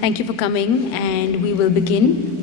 Thank you for coming, and we will begin.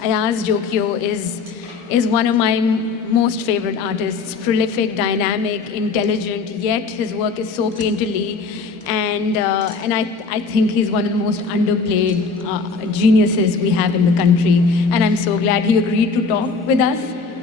Ayaz Jokio is one of my most favorite artists. Prolific, dynamic, intelligent. Yet his work is so painterly, and I think he's one of the most underplayed geniuses we have in the country. And I'm so glad he agreed to talk with us,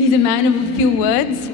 He's a man of a few words.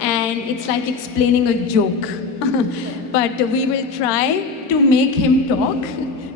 and it's like explaining a joke. But we will try to make him talk.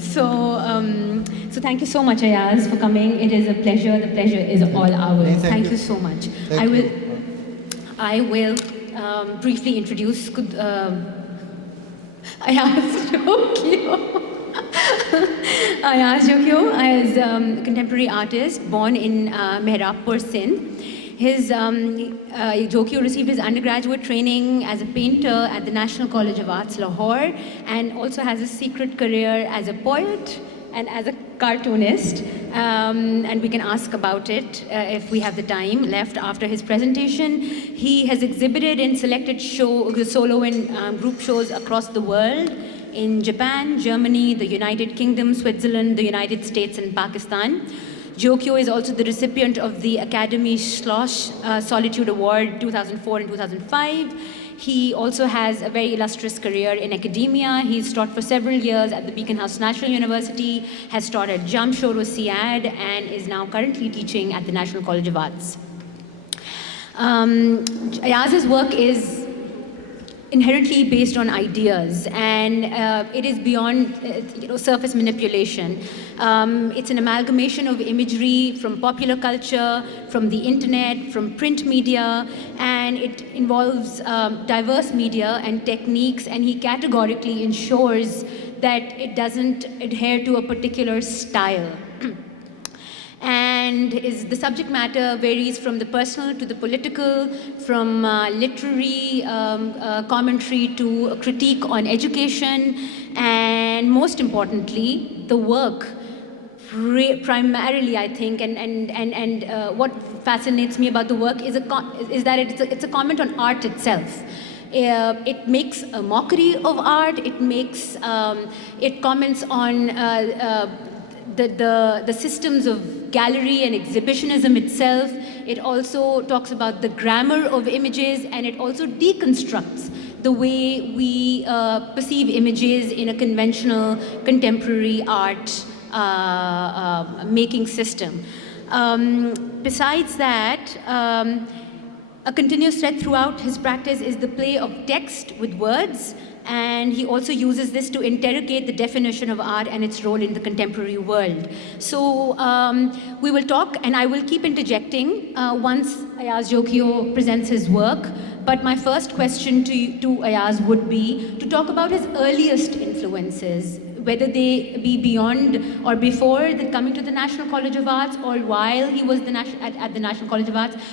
So thank you so much, Ayaz, for coming. It is a pleasure. The pleasure is all ours. Thank you so much. I will briefly introduce Ayaz Jokio. Ayaz Jokio is a contemporary artist born in Mehrabpur, Sindh. Jokio received his undergraduate training as a painter at the National College of Arts, Lahore, and also has a secret career as a poet and as a cartoonist. And we can ask about it if we have the time left after his presentation. He has exhibited in selected solo and group shows across the world, in Japan, Germany, the United Kingdom, Switzerland, the United States, and Pakistan. Jokio is also the recipient of the Academy Schloss Solitude Award 2004 and 2005. He also has a very illustrious career in academia. He's taught for several years at the Beacon House National University, has taught at Jamshoro SIAD, and is now currently teaching at the National College of Arts. Ayaz's work is inherently based on ideas, and it is beyond surface manipulation. It's an amalgamation of imagery from popular culture, from the internet, from print media, and it involves diverse media and techniques, and he categorically ensures that it doesn't adhere to a particular style. And the subject matter varies from the personal to the political, from literary commentary to a critique on education, and most importantly, the work primarily, I think, and what fascinates me about the work is that it's a comment on art itself. It makes a mockery of art. It comments on the systems of gallery and exhibitionism itself. It also talks about the grammar of images, and it also deconstructs the way we perceive images in a conventional contemporary art making system. Besides that, a continuous thread throughout his practice is the play of text with words, and he also uses this to interrogate the definition of art and its role in the contemporary world. So we will talk, and I will keep interjecting once Ayaz Jokio presents his work. But my first question to Ayaz would be to talk about his earliest influences, whether they be beyond or before coming to the National College of Arts, or while he was at the National College of Arts.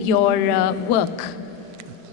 your work.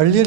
Earlier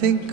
think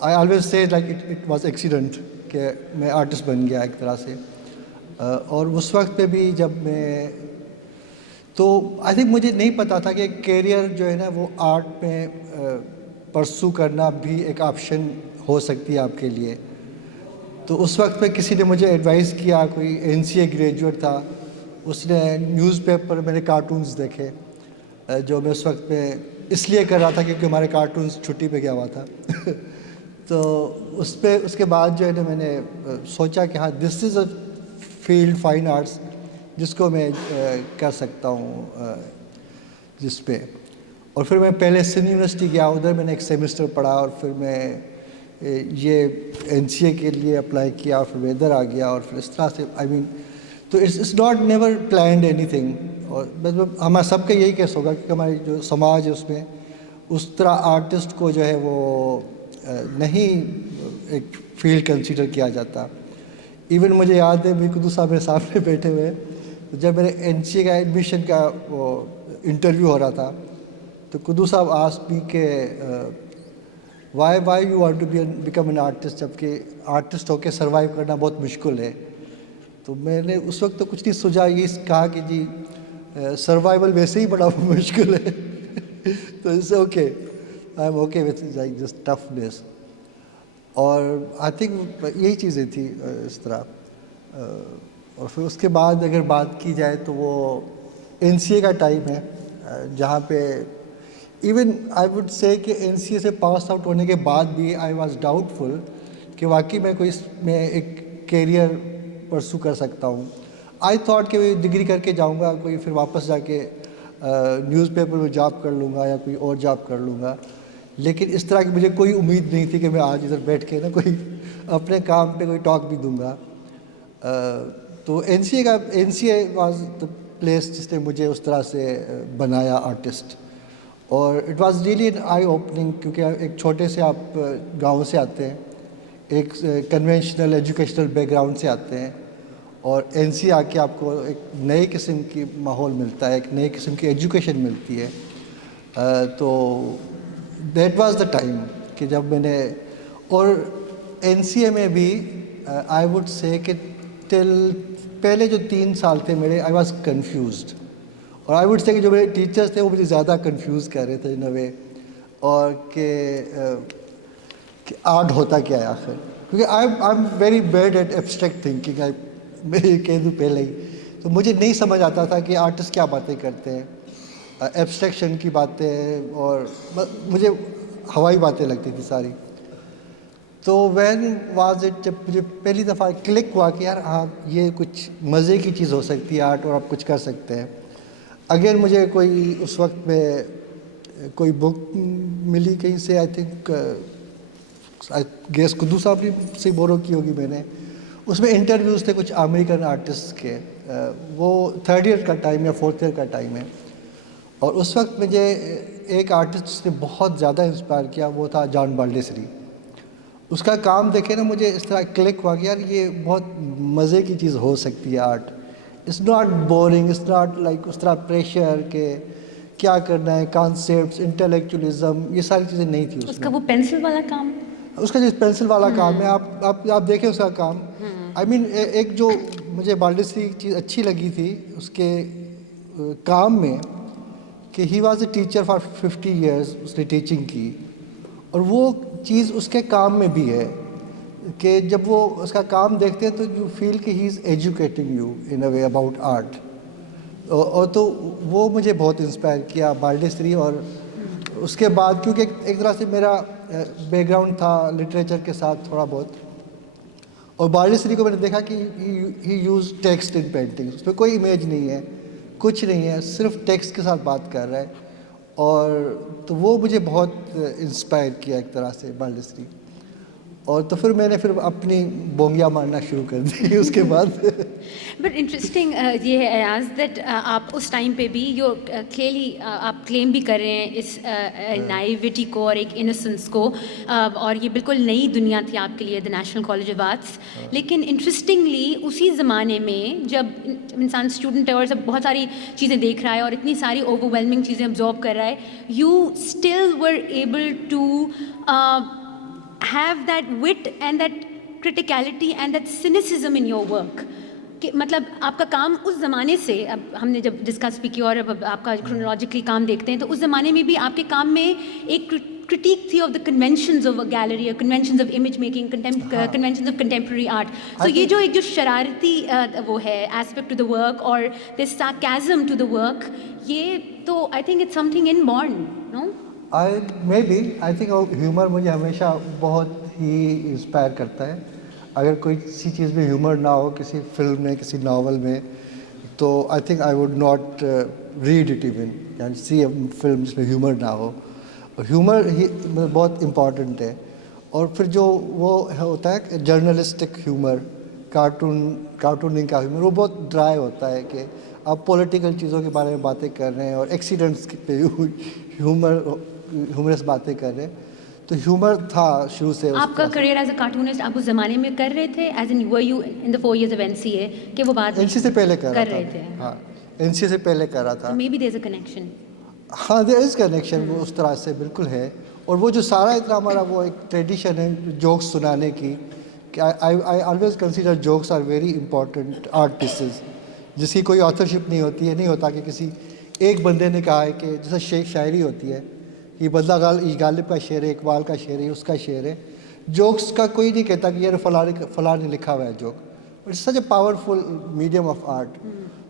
I always سے like it was accident کہ میں artist بن گیا ایک طرح سے. اور اس وقت پہ بھی جب میں تو آئی تھنک مجھے نہیں پتہ تھا کہ کیریئر جو ہے نا وہ آرٹ میں پرسو کرنا بھی ایک آپشن ہو سکتی ہے آپ کے لیے. تو اس وقت پہ کسی نے مجھے ایڈوائز کیا, کوئی NCA گریجویٹ تھا, اس نے نیوز پیپر میرے کارٹونز دیکھے جو میں اس وقت پہ اس لیے کر رہا تھا کیونکہ ہمارے کارٹونز چھٹی پہ گیا ہوا تھا. تو اس کے بعد جو ہے نا میں نے سوچا کہ ہاں دس is a field fine arts جس کو میں کر سکتا ہوں جس پہ. اور پھر میں پہلے سندھ یونیورسٹی گیا, ادھر میں نے ایک سیمسٹر پڑھا, اور پھر میں یہ NCA کے لیے اپلائی کیا, اور پھر میں ادھر آ گیا, اور پھر اس طرح سے آئی مین تو اٹس ناٹ نیور پلانڈ اینی تھنگ. اور ہمارا سب کا یہی کیس ہوگا کہ ہماری جو سماج ہے اس میں اس طرح آرٹسٹ کو جو ہے وہ نہیں ایک فیلڈ کنسیڈر کیا جاتا. ایون مجھے یاد ہے بھی قدو صاحب میرے سامنے بیٹھے ہوئے, جب میرے NCA کا ایڈمیشن کا وہ انٹرویو ہو رہا تھا تو قدو صاحب آسک می کہ why you want to become an artist, جبکہ آرٹسٹ ہو کے سروائیو کرنا بہت مشکل ہے. تو میں نے اس وقت تو کچھ نہیں سوچا, یہ کہا کہ جی سروائیول ویسے ہی بڑا مشکل ہے. تو it's okay, I am okay with like this toughness. اور آئی تھنک یہی چیزیں تھیں اس طرح. اور پھر اس کے بعد اگر بات کی جائے تو وہ NCA کا ٹائم ہے جہاں پہ ایون آئی وڈ سے کہ NCA سے پاس آؤٹ ہونے کے بعد بھی آئی واز ڈاؤٹ فل کہ واقعی میں کوئی اس میں ایک کیریئر پرسو کر سکتا ہوں. آئی تھاٹ کہ ڈگری کر کے جاؤں گا, کوئی پھر واپس جا کے نیوز پیپر میں جاب کر لوں گا یا کوئی اور جاب کر لوں گا. لیکن اس طرح کی مجھے کوئی امید نہیں تھی کہ میں آج ادھر بیٹھ کے نا کوئی اپنے کام پہ کوئی ٹاک بھی دوں گا. تو NCA واز دا پلیس جس نے مجھے اس طرح سے بنایا آرٹسٹ. اور it was really an eye opening, کیونکہ ایک چھوٹے سے آپ گاؤں سے آتے ہیں, ایک کنونشنل ایجوکیشنل بیک گراؤنڈ سے آتے ہیں, اور NCA آ کے آپ کو ایک نئے قسم کی ماحول ملتا ہے, ایک نئے قسم کی ایجوکیشن ملتی ہے. تو دیٹ واز دا ٹائم کہ جب میں نے, اور NCA میں بھی آئی وڈ سے کہ ٹل پہلے جو 3 سال تھے میرے آئی واز کنفیوزڈ. اور آئی وڈ سے کہ جو میرے ٹیچرس تھے وہ مجھے زیادہ کنفیوز کر رہے تھے ان اے وے, اور کہ آرٹ ہوتا کیا ہے آخر, کیونکہ I am very bad at abstract thinking. میں یہ کہہ دوں پہلے ہی, تو مجھے نہیں سمجھ آتا تھا کہ آرٹسٹ کیا باتیں کرتے ہیں, ایبسٹریکشن کی باتیں, اور مجھے ہوائی باتیں لگتی تھی ساری. تو وین واز اٹ, جب مجھے پہلی دفعہ کلک ہوا کہ یار ہاں یہ کچھ مزے کی چیز ہو سکتی ہے آرٹ, اور آپ کچھ کر سکتے ہیں. اگر مجھے کوئی اس وقت میں کوئی بک ملی کہیں سے, آئی تھنک گیس قدو صاحب سے بورو کی ہوگی میں نے, اس میں انٹرویوز تھے کچھ امریکن آرٹسٹ کے, وہ 3rd ایئر کا ٹائم یا 4th ایئر کا ٹائم ہے. اور اس وقت مجھے ایک آرٹسٹ جس نے بہت زیادہ انسپائر کیا وہ تھا جان بالڈیسری. اس کا کام دیکھے نا مجھے اس طرح کلک ہوا کہ یار یہ بہت مزے کی چیز ہو سکتی ہے art. It's not boring, it's not like اس طرح پریشر کہ کیا کرنا ہے, کانسیپٹس, انٹلیکچولیزم, یہ ساری چیزیں نہیں تھیں اس کا وہ پینسل والا کام, اس کا جو پینسل والا کام ہے, آپ دیکھیں اس کا کام. آئی مین ایک جو مجھے بالڈیسری چیز اچھی لگی تھی اس کے کام میں کہ he was a teacher for 50 years, اس نے ٹیچنگ کی. اور وہ چیز اس کے کام میں بھی ہے کہ جب وہ اس کا کام دیکھتے ہیں تو یو فیل کہ he is educating you in a way about art. اور تو وہ مجھے بہت انسپائر کیا بالڈیسری. اور اس کے بعد کیونکہ ایک طرح سے میرا بیک گراؤنڈ تھا لٹریچر کے ساتھ تھوڑا بہت, اور بالڈیسری کو میں نے دیکھا کہ ہی یوز ٹیکسٹ ان پینٹنگ, اس میں کوئی امیج نہیں ہے, کچھ نہیں ہے, صرف ٹیکسٹ کے ساتھ بات کر رہا ہے. اور تو وہ مجھے بہت انسپائر کیا ایک طرح سے بالڈیسری. اور تو پھر میں نے اپنی بونگیاں مارنا شروع کر دی اس کے بعد. بٹ انٹرسٹنگ یہ ہے ایاز دیٹ آپ اس ٹائم پہ بھی یو کلیئرلی آپ کلیم بھی کر رہے ہیں اس نائیوٹی کو اور ایک انوسنس کو, اور یہ بالکل نئی دنیا تھی آپ کے لیے دا نیشنل کالج آف آرٹس. لیکن انٹرسٹنگلی اسی زمانے میں جب انسان اسٹوڈنٹ ہے اور سب بہت ساری چیزیں دیکھ رہا ہے اور اتنی ساری اوور ویلمنگ چیزیں ابزارو کر رہا ہے, you still were able to have that wit and that criticality and that cynicism in your work. کہ مطلب آپ کا کام اس زمانے سے، اب ہم نے جب ڈسکس بھی کیا اور اب آپ کا کرونالوجیکلی کام دیکھتے ہیں تو اس زمانے میں بھی آپ کے کام میں ایک critique تھی of the conventions of a gallery, or conventions of image making, conventions of contemporary art. So یہ جو ایک جو شرارتی وہ ہے aspect to the work or this sarcasm to the work, یہ تو I think it's something inborn, no? I think humour مجھے ہمیشہ بہت ہی انسپائر کرتا ہے. اگر کوئی کسی چیز میں ہیومر نہ ہو، کسی فلم میں، کسی ناول میں، تو I think I would not read it even, یعنی سی اے فلم جس میں ہیومر نہ ہو. ہیومر ہی بہت امپورٹنٹ ہے. اور پھر جو وہ ہوتا ہے جرنلسٹک ہیومر، کارٹوننگ کا ہیومر، وہ بہت ڈرائی ہوتا ہے کہ آپ پولیٹیکل چیزوں کے بارے میں باتیں کر رہے ہیں اور ایکسیڈنٹس پہ ہیومرس باتیں کر رہے ہیں. تو ہیومر تھا شروع سے. آپ کا کریئر ایز اے کارٹونسٹ آپ اس زمانے میں کر رہے تھے as in were you in the 4 years of NCA کہ وہ بات NCA سے پہلے کر رہے تھے؟ ہاں NCA سے پہلے کر رہا تھا. maybe there's a connection. ہاں there is connection، وہ اس طرح سے بالکل ہے. اور وہ جو سارا اتنا ہمارا وہ ایک ٹریڈیشن ہے جوکس سنانے کی، کہ I always consider jokes are very important art pieces، جس کی کوئی آتھرشپ نہیں ہوتی ہے. نہیں ہوتا کہ کسی ایک بندے نے کہا ہے کہ جیسے شاعری ہوتی ہے، یہ بندہ غالب کا شعر ہے، اقبال کا شعر ہے، اس کا شعر ہے. جوکس کا کوئی نہیں کہتا کہ یہ فلاں نے لکھا ہوا ہے joke. It's such a powerful medium of art.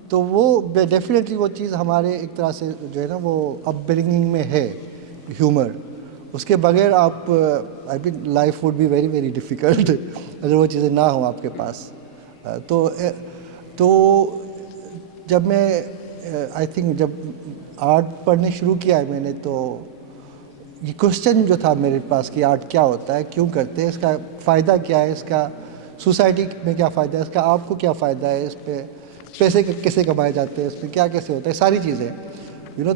تو وہ ڈیفینیٹلی وہ چیز ہمارے ایک طرح سے جو ہے نا وہ اپ برنگنگ میں ہے ہیومر. اس کے بغیر آپ I mean life would be very very difficult اگر وہ چیزیں نہ ہوں آپ کے پاس. تو جب میں آئی تھنک جب آرٹ پڑھنے شروع کیا ہے میں نے، تو یہ کوشچن جو تھا میرے پاس کہ آرٹ کیا ہوتا ہے، کیوں کرتے ہیں، اس کا فائدہ کیا ہے، اس کا سوسائٹی میں کیا فائدہ ہے، اس کا آپ کو کیا فائدہ ہے، اس پہ پیسے کیسے کمائے جاتے ہیں، اس میں کیا کیسے ہوتا ہے، ساری چیزیں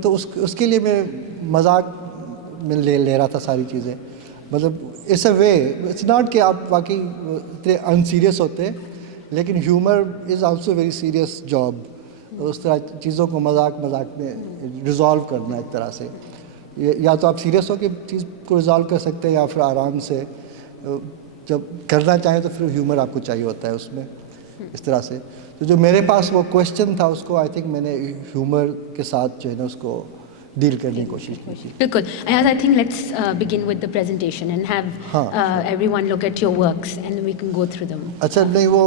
تو اس کے لیے میں مذاق میں لے رہا تھا ساری چیزیں. مطلب it's a way, it's not کہ آپ واقعی اتنے ان سیریس ہوتے ہیں، لیکن humour is also very serious job. اس طرح چیزوں کو مذاق میں ریزالو کرنا ایک طرح سے. یا تو آپ سیریس ہو کے چیز کو ریزالو کر سکتے ہیں، یا پھر آرام سے جب کرنا چاہیں تو پھر ہیومر آپ کو چاہیے ہوتا ہے اس میں، اس طرح سے. تو جو میرے پاس وہ کویشچن تھا اس کو آئی تھنک میں نے ہیومر کے ساتھ جو ہے نا اس کو ڈیل کرنے کی کوشش کی تھی. بالکل. I think let's begin with the presentation and have everyone look at your works and then we can go through them. اچھا نہیں وہ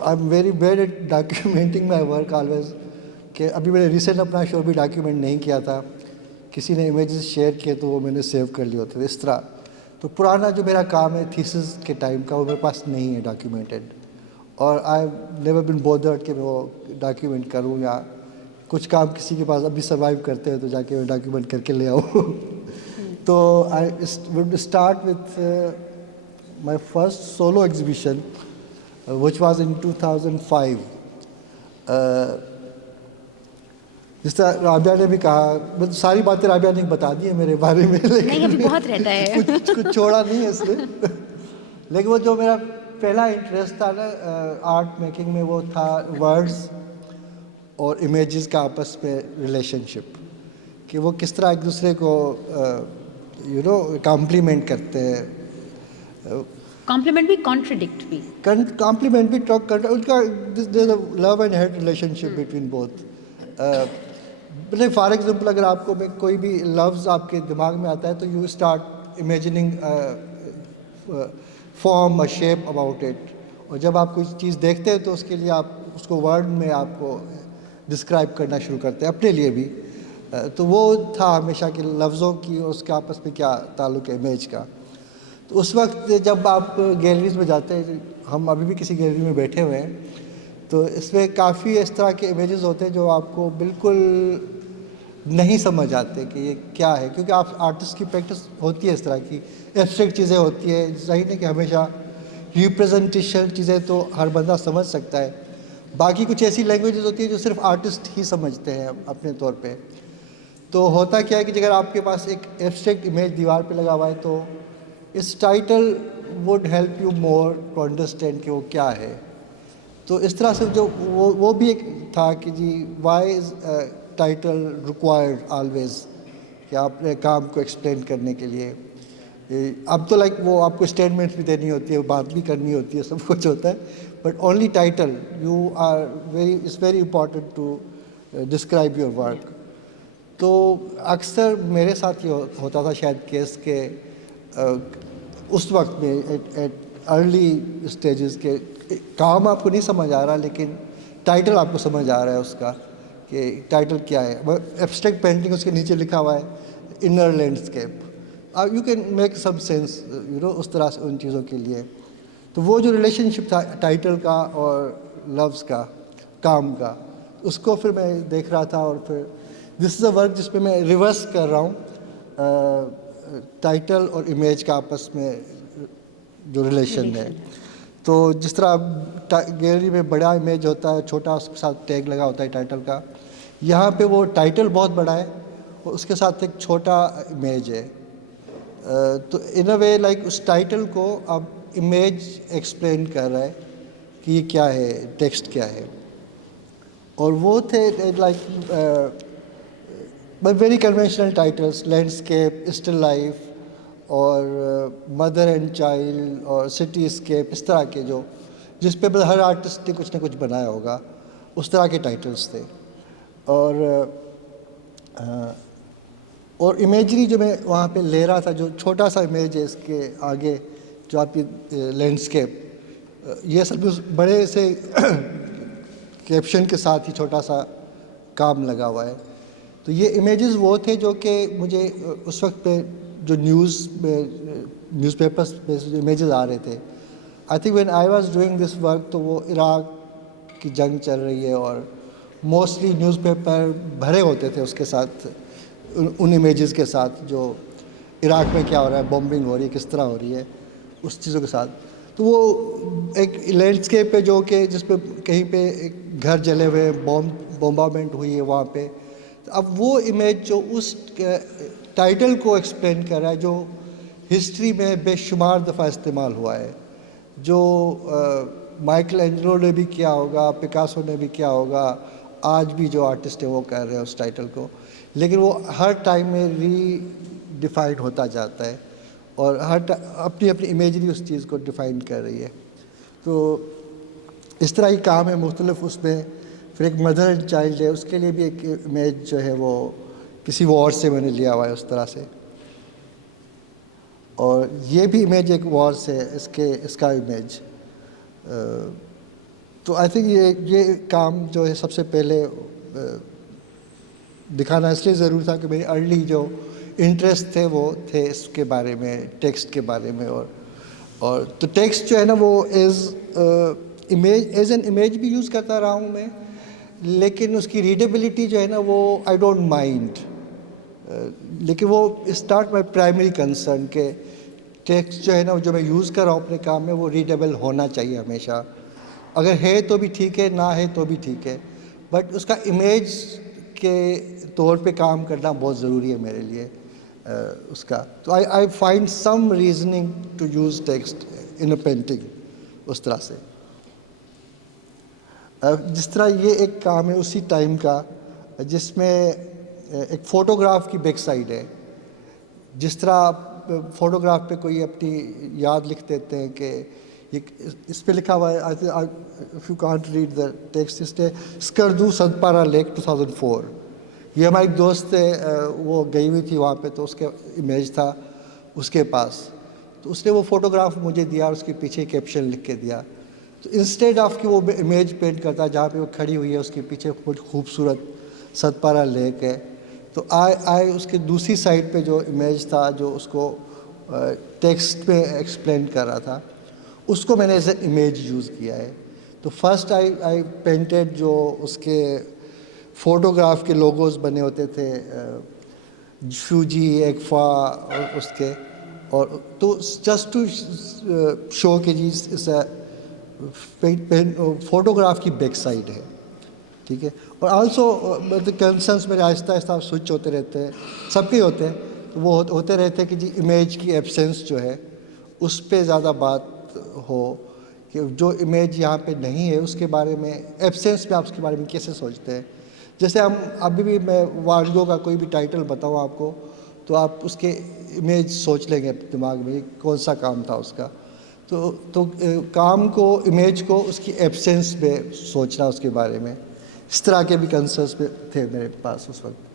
I am very bad at documenting my work always. کہ ابھی میں نے ریسنٹ اپنا شو بھی document نہیں کیا تھا، کسی نے امیجز شیئر کیے تو وہ میں نے سیو کر لیے ہوتے اس طرح. تو پرانا جو میرا کام ہے تھیسس کے ٹائم کا وہ میرے پاس نہیں ہے ڈاکیومنٹڈ، اور آئی نیور بن بودرڈ کہ میں وہ ڈاکیومنٹ کروں، یا کچھ کام کسی کے پاس ابھی سروائیو کرتے ہیں تو جا کے میں ڈاکیومنٹ کر کے لے آؤں. تو I would start with my first solo exhibition which was in 2005. جس طرح رابعہ نے بھی کہا، ساری باتیں رابعہ نے بتا دی ہیں میرے بارے میں، نہیں ابھی بہت رہتا ہے، کچھ چھوڑا نہیں ہے اس میں. لیکن وہ جو میرا پہلا انٹرسٹ تھا نا آرٹ میکنگ میں، وہ تھا ورڈز اور امیجز کا آپس میں ریلیشن شپ، کہ وہ کس طرح ایک دوسرے کو کمپلیمنٹ کرتے ہیں. کمپلیمنٹ بھی کانٹرڈکٹ بھی. کمپلیمنٹ بھی ان کا love and hate relationship between both. For example اگر آپ کو کوئی بھی لفظ آپ کے دماغ میں آتا ہے تو you start imagining form shape about it, اور جب آپ کوئی چیز دیکھتے ہیں تو اس کے لیے آپ اس کو ورڈ میں آپ کو ڈسکرائب کرنا شروع کرتے ہیں اپنے لیے بھی. تو وہ تھا ہمیشہ کہ لفظوں کی اور اس کے آپس میں کیا تعلق ہے امیج کا. تو اس وقت جب آپ گیلریز میں جاتے ہیں، ہم ابھی بھی کسی گیلری میں بیٹھے ہوئے ہیں، تو اس میں کافی اس طرح کے امیجز ہوتے ہیں جو آپ کو بالکل نہیں سمجھ آتے کہ یہ کیا ہے، کیونکہ آپ آرٹسٹ کی پریکٹس ہوتی ہے اس طرح کی ایبسٹریکٹ چیزیں ہوتی ہیں. صحیح نہیں کہ ہمیشہ ریپریزنٹیشن چیزیں تو ہر بندہ سمجھ سکتا ہے، باقی کچھ ایسی لینگویجز ہوتی ہیں جو صرف آرٹسٹ ہی سمجھتے ہیں اپنے طور پہ. تو ہوتا کیا ہے کہ اگر آپ کے پاس ایک ایبسٹریکٹ امیج دیوار پہ لگا ہوا ہے تو اس title would help you more to understand کہ وہ کیا ہے. تو اس طرح سے جو وہ بھی ایک تھا کہ جی why is title required always, کہ آپ اپنے کام کو ایکسپلین کرنے کے لیے. اب تو لائک وہ آپ کو اسٹیٹمنٹ بھی دینی ہوتی ہے, بات بھی کرنی ہوتی ہے, سب کچھ ہوتا ہے, but only title you are it's very important to describe your work. تو اکثر میرے ساتھ یہ ہوتا تھا شاید کیس کہ اس وقت میں ایٹ ارلی اسٹیجز کے کام آپ کو نہیں سمجھ آ رہا, لیکن ٹائٹل آپ کو سمجھ آ رہا ہے اس کا کہ ٹائٹل کیا ہے. ایبسٹریکٹ پینٹنگ اس کے نیچے لکھا ہوا ہے inner landscape, you can make some sense اس طرح سے ان چیزوں کے لیے. تو وہ جو ریلیشن شپ تھا ٹائٹل کا اور لفظ کا, کام کا, اس کو پھر میں دیکھ رہا تھا. اور پھر دس از اے ورک جس پہ میں ریورس کر رہا ہوں ٹائٹل اور امیج کا آپس میں جو ریلیشن ہے. تو جس طرح گیلری میں بڑا امیج ہوتا ہے, چھوٹا اس کے ساتھ ٹیگ لگا ہوتا ہے ٹائٹل کا, یہاں پہ وہ ٹائٹل بہت بڑا ہے اور اس کے ساتھ ایک چھوٹا امیج ہے. تو ان a way like us title کو اب امیج ایکسپلین کر رہا ہے کہ یہ کیا ہے, ٹیکسٹ کیا ہے. اور وہ تھے like very conventional titles, landscape, still life, اور مدر اینڈ چائلڈ, اور سٹی اسکیپ, اس طرح کے جو جس پہ ہر آرٹسٹ نے کچھ نہ کچھ بنایا ہوگا, اس طرح کے ٹائٹلس تھے. اور امیجری جو میں وہاں پہ لے رہا تھا, جو چھوٹا سا امیج ہے اس کے آگے جو آپ کی لینڈسکیپ, یہ اصل میں بڑے سے کیپشن کے ساتھ ہی چھوٹا سا کام لگا ہوا ہے. تو یہ امیجز وہ تھے جو کہ مجھے اس وقت پہ جو نیوز پیپرس پہ جو امیجز آ رہے تھے, I think when I was doing this work تو وہ عراق کی جنگ چل رہی ہے اور موسٹلی نیوز پیپر بھرے ہوتے تھے اس کے ساتھ, ان امیجز کے ساتھ جو عراق میں کیا ہو رہا ہے, بومبنگ ہو رہی ہے, کس طرح ہو رہی ہے, اس چیزوں کے ساتھ. تو وہ ایک لینڈسکیپ پہ جو کہ جس پہ کہیں پہ ایک گھر جلے ہوئے, بومبامنٹ ہوئی ہے وہاں پہ. اب وہ امیج جو اس ٹائٹل کو ایکسپلین کر رہا ہے, جو ہسٹری میں بے شمار دفعہ استعمال ہوا ہے, جو مائیکل اینجلو نے بھی کیا ہوگا, پکاسو نے بھی کیا ہوگا, آج بھی جو آرٹسٹ ہیں وہ کر رہے ہیں اس ٹائٹل کو, لیکن وہ ہر ٹائم میں ری ڈیفائن ہوتا جاتا ہے اور اپنی اپنی امیجری اس چیز کو ڈیفائن کر رہی ہے. تو اس طرح ہی کام ہے مختلف اس میں. پھر ایک مدر اینڈ چائلڈ ہے, اس کے لیے بھی ایک امیج جو ہے وہ کسی وار سے میں نے لیا ہوا ہے اس طرح سے, اور یہ بھی امیج ایک وار سے اس کا امیج. تو آئی تھنک یہ کام جو ہے سب سے پہلے دکھانا اس لیے ضروری تھا کہ میری ارلی جو انٹرسٹ تھے وہ تھے اس کے بارے میں, ٹیکسٹ کے بارے میں. اور تو ٹیکسٹ جو ہے نا وہ ایز این امیج بھی یوز کرتا رہا ہوں میں, لیکن اس کی ریڈیبلٹی جو ہے نا وہ آئی ڈونٹ مائنڈ, لیکن وہ is not my primary concern کہ ٹیکسٹ جو ہے نا جو میں یوز کر رہا ہوں اپنے کام میں وہ ریڈیبل ہونا چاہیے ہمیشہ. اگر ہے تو بھی ٹھیک ہے, نہ ہے تو بھی ٹھیک ہے, بٹ اس کا امیج کے طور پہ کام کرنا بہت ضروری ہے میرے لیے اس کا. تو I find some reasoning to use text in a painting اس طرح سے. جس طرح یہ ایک کام ہے اسی ٹائم کا جس میں ایک فوٹوگراف کی بیک سائڈ ہے. جس طرح فوٹوگراف پہ کوئی اپنی یاد لکھ دیتے ہیں کہ اس پہ لکھا ہوا ہے, if you can't read the text, اس نے اسکردو سدپارا لیک 2004. یہ ہماری ایک دوست ہے, وہ گئی ہوئی تھی وہاں پہ, تو اس کے امیج تھا اس کے پاس, تو اس نے وہ فوٹوگراف مجھے دیا اور اس کے پیچھے کیپشن لکھ کے دیا. تو انسٹیڈ آف کہ وہ امیج پینٹ کرتا جہاں پہ وہ کھڑی ہوئی ہے, اس کے پیچھے بہت خوبصورت ستپارا لیک ہے, تو آئے اس کے دوسری سائڈ پہ جو امیج تھا جو اس کو ٹیکسٹ پہ ایکسپلین کر رہا تھا, اس کو میں نے ایز اے امیج یوز کیا ہے. تو فرسٹ آئی پینٹڈ جو اس کے فوٹوگراف کے لوگوز بنے ہوتے تھے, فوجی, ایکفا, اور اس کے, اور تو جسٹ ٹو شو کہ جی اس فوٹوگراف کی بیک سائڈ ہے, ٹھیک ہے. اور آلسو کنسرنس میرے آہستہ آہستہ سوئچ ہوتے رہتے ہیں, سب کے ہوتے ہیں, تو وہ ہوتے رہتے ہیں کہ جی امیج کی ایبسنس جو ہے اس پہ زیادہ بات ہو, کہ جو امیج یہاں پہ نہیں ہے اس کے بارے میں, ایبسنس میں آپ اس کے بارے میں کیسے سوچتے ہیں. جیسے ہم ابھی بھی میں وان گو کا کوئی بھی ٹائٹل بتاؤں آپ کو, تو آپ اس کے امیج سوچ لیں گے دماغ میں کون سا کام تھا اس کا. تو کام کو امیج کو اس کی ایبسینس میں سوچنا اس کے بارے میں, اس طرح کے بھی کنسرنس پہ تھے میرے پاس اس وقت.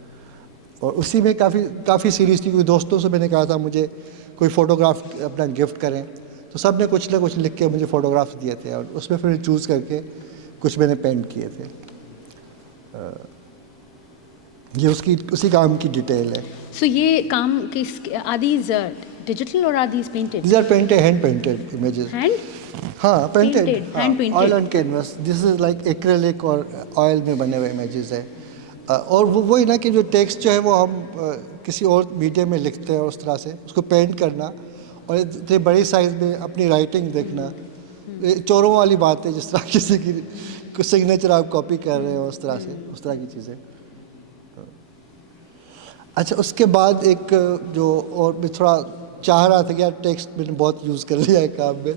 اور اسی میں کافی سیریز تھی, کیونکہ دوستوں سے میں نے کہا تھا مجھے کوئی فوٹوگراف اپنا گفٹ کریں, تو سب نے کچھ نہ کچھ لکھ کے مجھے فوٹوگراف دیے تھے, اور اس میں پھر چوز کر کے کچھ میں نے پینٹ کیے تھے. یہ اسی کام کی ڈیٹیل ہے. سو یہ کام are these digital or are these painted? These are painted, hand painted images. ہاں painted, hand painted. Oil on canvas. This is like acrylic اور آئل میں بنے ہوئے امیجز ہیں. اور وہی نا کہ جو ٹیکسٹ جو ہے وہ ہم کسی اور میڈیم میں لکھتے ہیں, اور اس طرح سے اس کو پینٹ کرنا, اور اتنے بڑی سائز میں اپنی رائٹنگ دیکھنا, چوروں والی بات ہے, جس طرح کسی کی سگنیچر آپ کاپی کر رہے ہو, اس طرح کی چیزیں. اچھا, اس کے بعد ایک جو اور میں تھوڑا چاہ رہا تھا کہ یار ٹیکسٹ میں نے بہت یوز کر لیا ہے کام میں,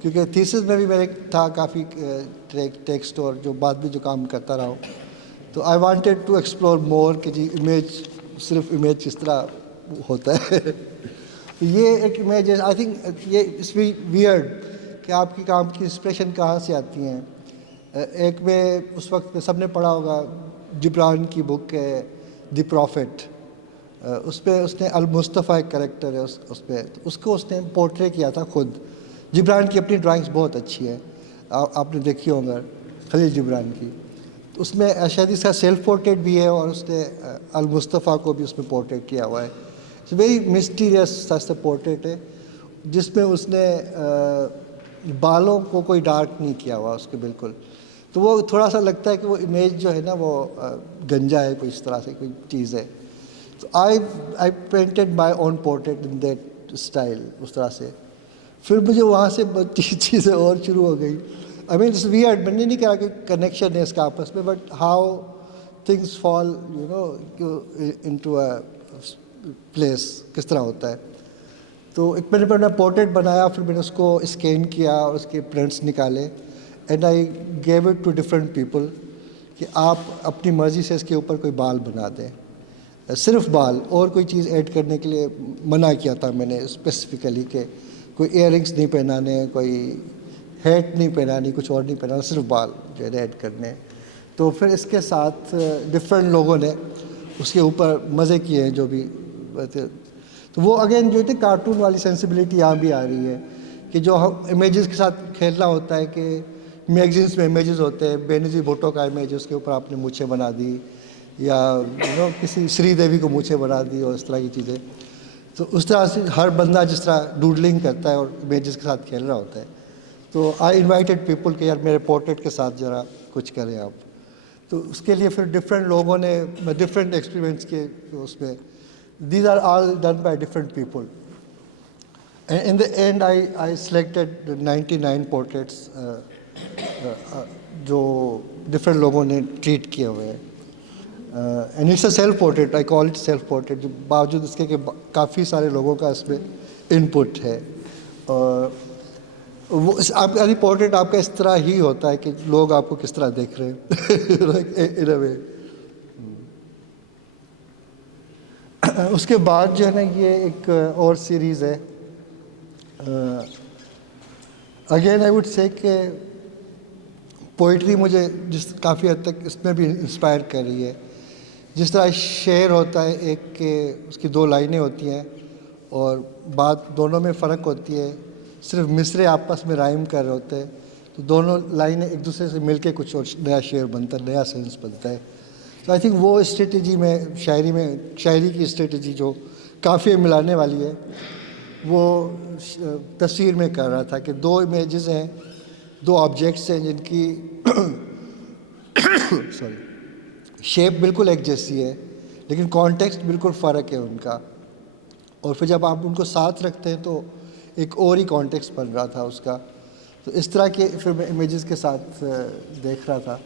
کیونکہ تھیسس میں بھی میرے تھا کافی ٹیکسٹ, اور جو بعد میں جو کام کرتا رہا ہوں, تو آئی وانٹیڈ ٹو ایکسپلور مور کہ جی امیج, صرف امیج کس طرح ہوتا ہے. یہ ایک امیج ہے, آئی تھنک یہ اٹس ویئرڈ کہ آپ کی کام کی انسپریشن کہاں سے آتی ہیں. ایک میں اس وقت سب نے پڑھا ہوگا جبران کی بک ہے دی پروفٹ, اس پہ اس نے المصطفیٰ ایک کریکٹر ہے اس پہ, اس کو اس نے پورٹرے کیا تھا خود. جبران کی اپنی ڈرائنگس بہت اچھی ہیں, آپ نے دیکھی ہوں گا خلیل جبران کی. تو اس میں شاید اس کا سیلف پورٹریٹ بھی ہے, اور اس نے المصطفیٰ کو بھی اس میں پورٹریٹ کیا ہوا ہے. اٹس ویری مسٹیریس سا پورٹریٹ ہے, جس میں اس نے بالوں کو کوئی ڈارک نہیں کیا ہوا اس کے بالکل. تو وہ تھوڑا سا لگتا ہے کہ وہ امیج جو ہے نا وہ گنجا ہے, کوئی اس طرح سے کوئی چیز ہے. تو I painted my own portrait in that style, اس طرح سے. پھر مجھے وہاں سے چیزیں اور شروع ہو گئی. آئی مین اٹس ویئرڈ, میں نے نہیں کہا کہ کنیکشن ہے اس کا آپس میں, but how things fall into a place, کس طرح ہوتا ہے. تو ایک میں نے اپنا پورٹریٹ بنایا, پھر میں نے اس کو اسکین کیا اور اس کے پرنٹس نکالے, and I gave it to different people کہ آپ اپنی مرضی سے اس کے اوپر کوئی بال بنا دیں, صرف بال, اور کوئی چیز ایڈ کرنے کے لیے منع کیا تھا میں نے اسپیسیفکلی, کہ کوئی ایئر رنگس نہیں پہنانے, کوئی ہیٹ نہیں پہنانی, کچھ اور نہیں پہنانا, صرف بال جو ہے ایڈ کرنے. تو پھر اس کے ساتھ ڈفرینٹ لوگوں نے اس کے اوپر مزے کیے ہیں جو بھی. تو وہ اگین جو ہے کارٹون والی سینسیبلٹی یہاں بھی آ رہی ہے, کہ جو ہم امیجز کے ساتھ کھیلنا ہوتا ہے, کہ میگزینس میں امیجز ہوتے ہیں, بے نظیر بھٹو کا امیج, اس کے اوپر آپ نے مونچھیں بنا دی, یا کسی سری دیوی کو مونچھیں بنا دی, اور اس طرح کی چیزیں. تو اس طرح سے ہر بندہ جس طرح ڈوڈلنگ کرتا ہے اور امیجز کے ساتھ کھیل رہا ہوتا ہے. تو آئی انوائٹیڈ پیپل کہ یار میرے پورٹریٹ کے ساتھ ذرا کچھ کریں آپ. تو اس کے لیے پھر ڈفرینٹ لوگوں نے ڈفرینٹ ایکسپیریمنٹس کے اس میں, these are all done by different people. In the end I selected 99 portraits جو ڈفرینٹ لوگوں نے ٹریٹ کیے ہوئے ہیں. And it's a self portrait, I call it self portrait, جو باوجود اس کے کہ کافی سارے لوگوں کا اس میں ان پٹ ہے. وہ آپ کا پورٹریٹ آپ کا اس طرح ہی ہوتا ہے کہ لوگ آپ کو کس طرح دیکھ رہے ہیں ان اے وے. اس کے بعد جو ہے نا یہ ایک اور سیریز ہے, اگین آئی وڈ سے کہ پوئٹری مجھے کافی حد تک اس میں بھی انسپائر کر رہی ہے. جس طرح شعر ہوتا ہے ایک کہ اس کی 2 لائنیں ہوتی ہیں, اور بات دونوں میں فرق ہوتی ہے, صرف مصرے آپس میں رائم کر رہے ہوتے ہیں, تو دونوں لائنیں ایک دوسرے سے مل کے کچھ اور نیا شعر بنتا ہے, نیا سینس بنتا ہے. تو آئی تھنک وہ اسٹریٹجی میں شاعری کی اسٹریٹجی جو قافیے ملانے والی ہے, وہ تصویر میں کر رہا تھا کہ 2 امیجز ہیں, 2 آبجیکٹس ہیں جن کی سوری شیپ بالکل ایک جیسی ہے, لیکن کانٹیکسٹ بالکل فرق ہے ان کا. اور پھر جب آپ ان کو ساتھ رکھتے ہیں تو ایک اور ہی کانٹیکسٹ بن رہا تھا اس کا. تو اس طرح کے پھر میں امیجز کے ساتھ دیکھ رہا تھا.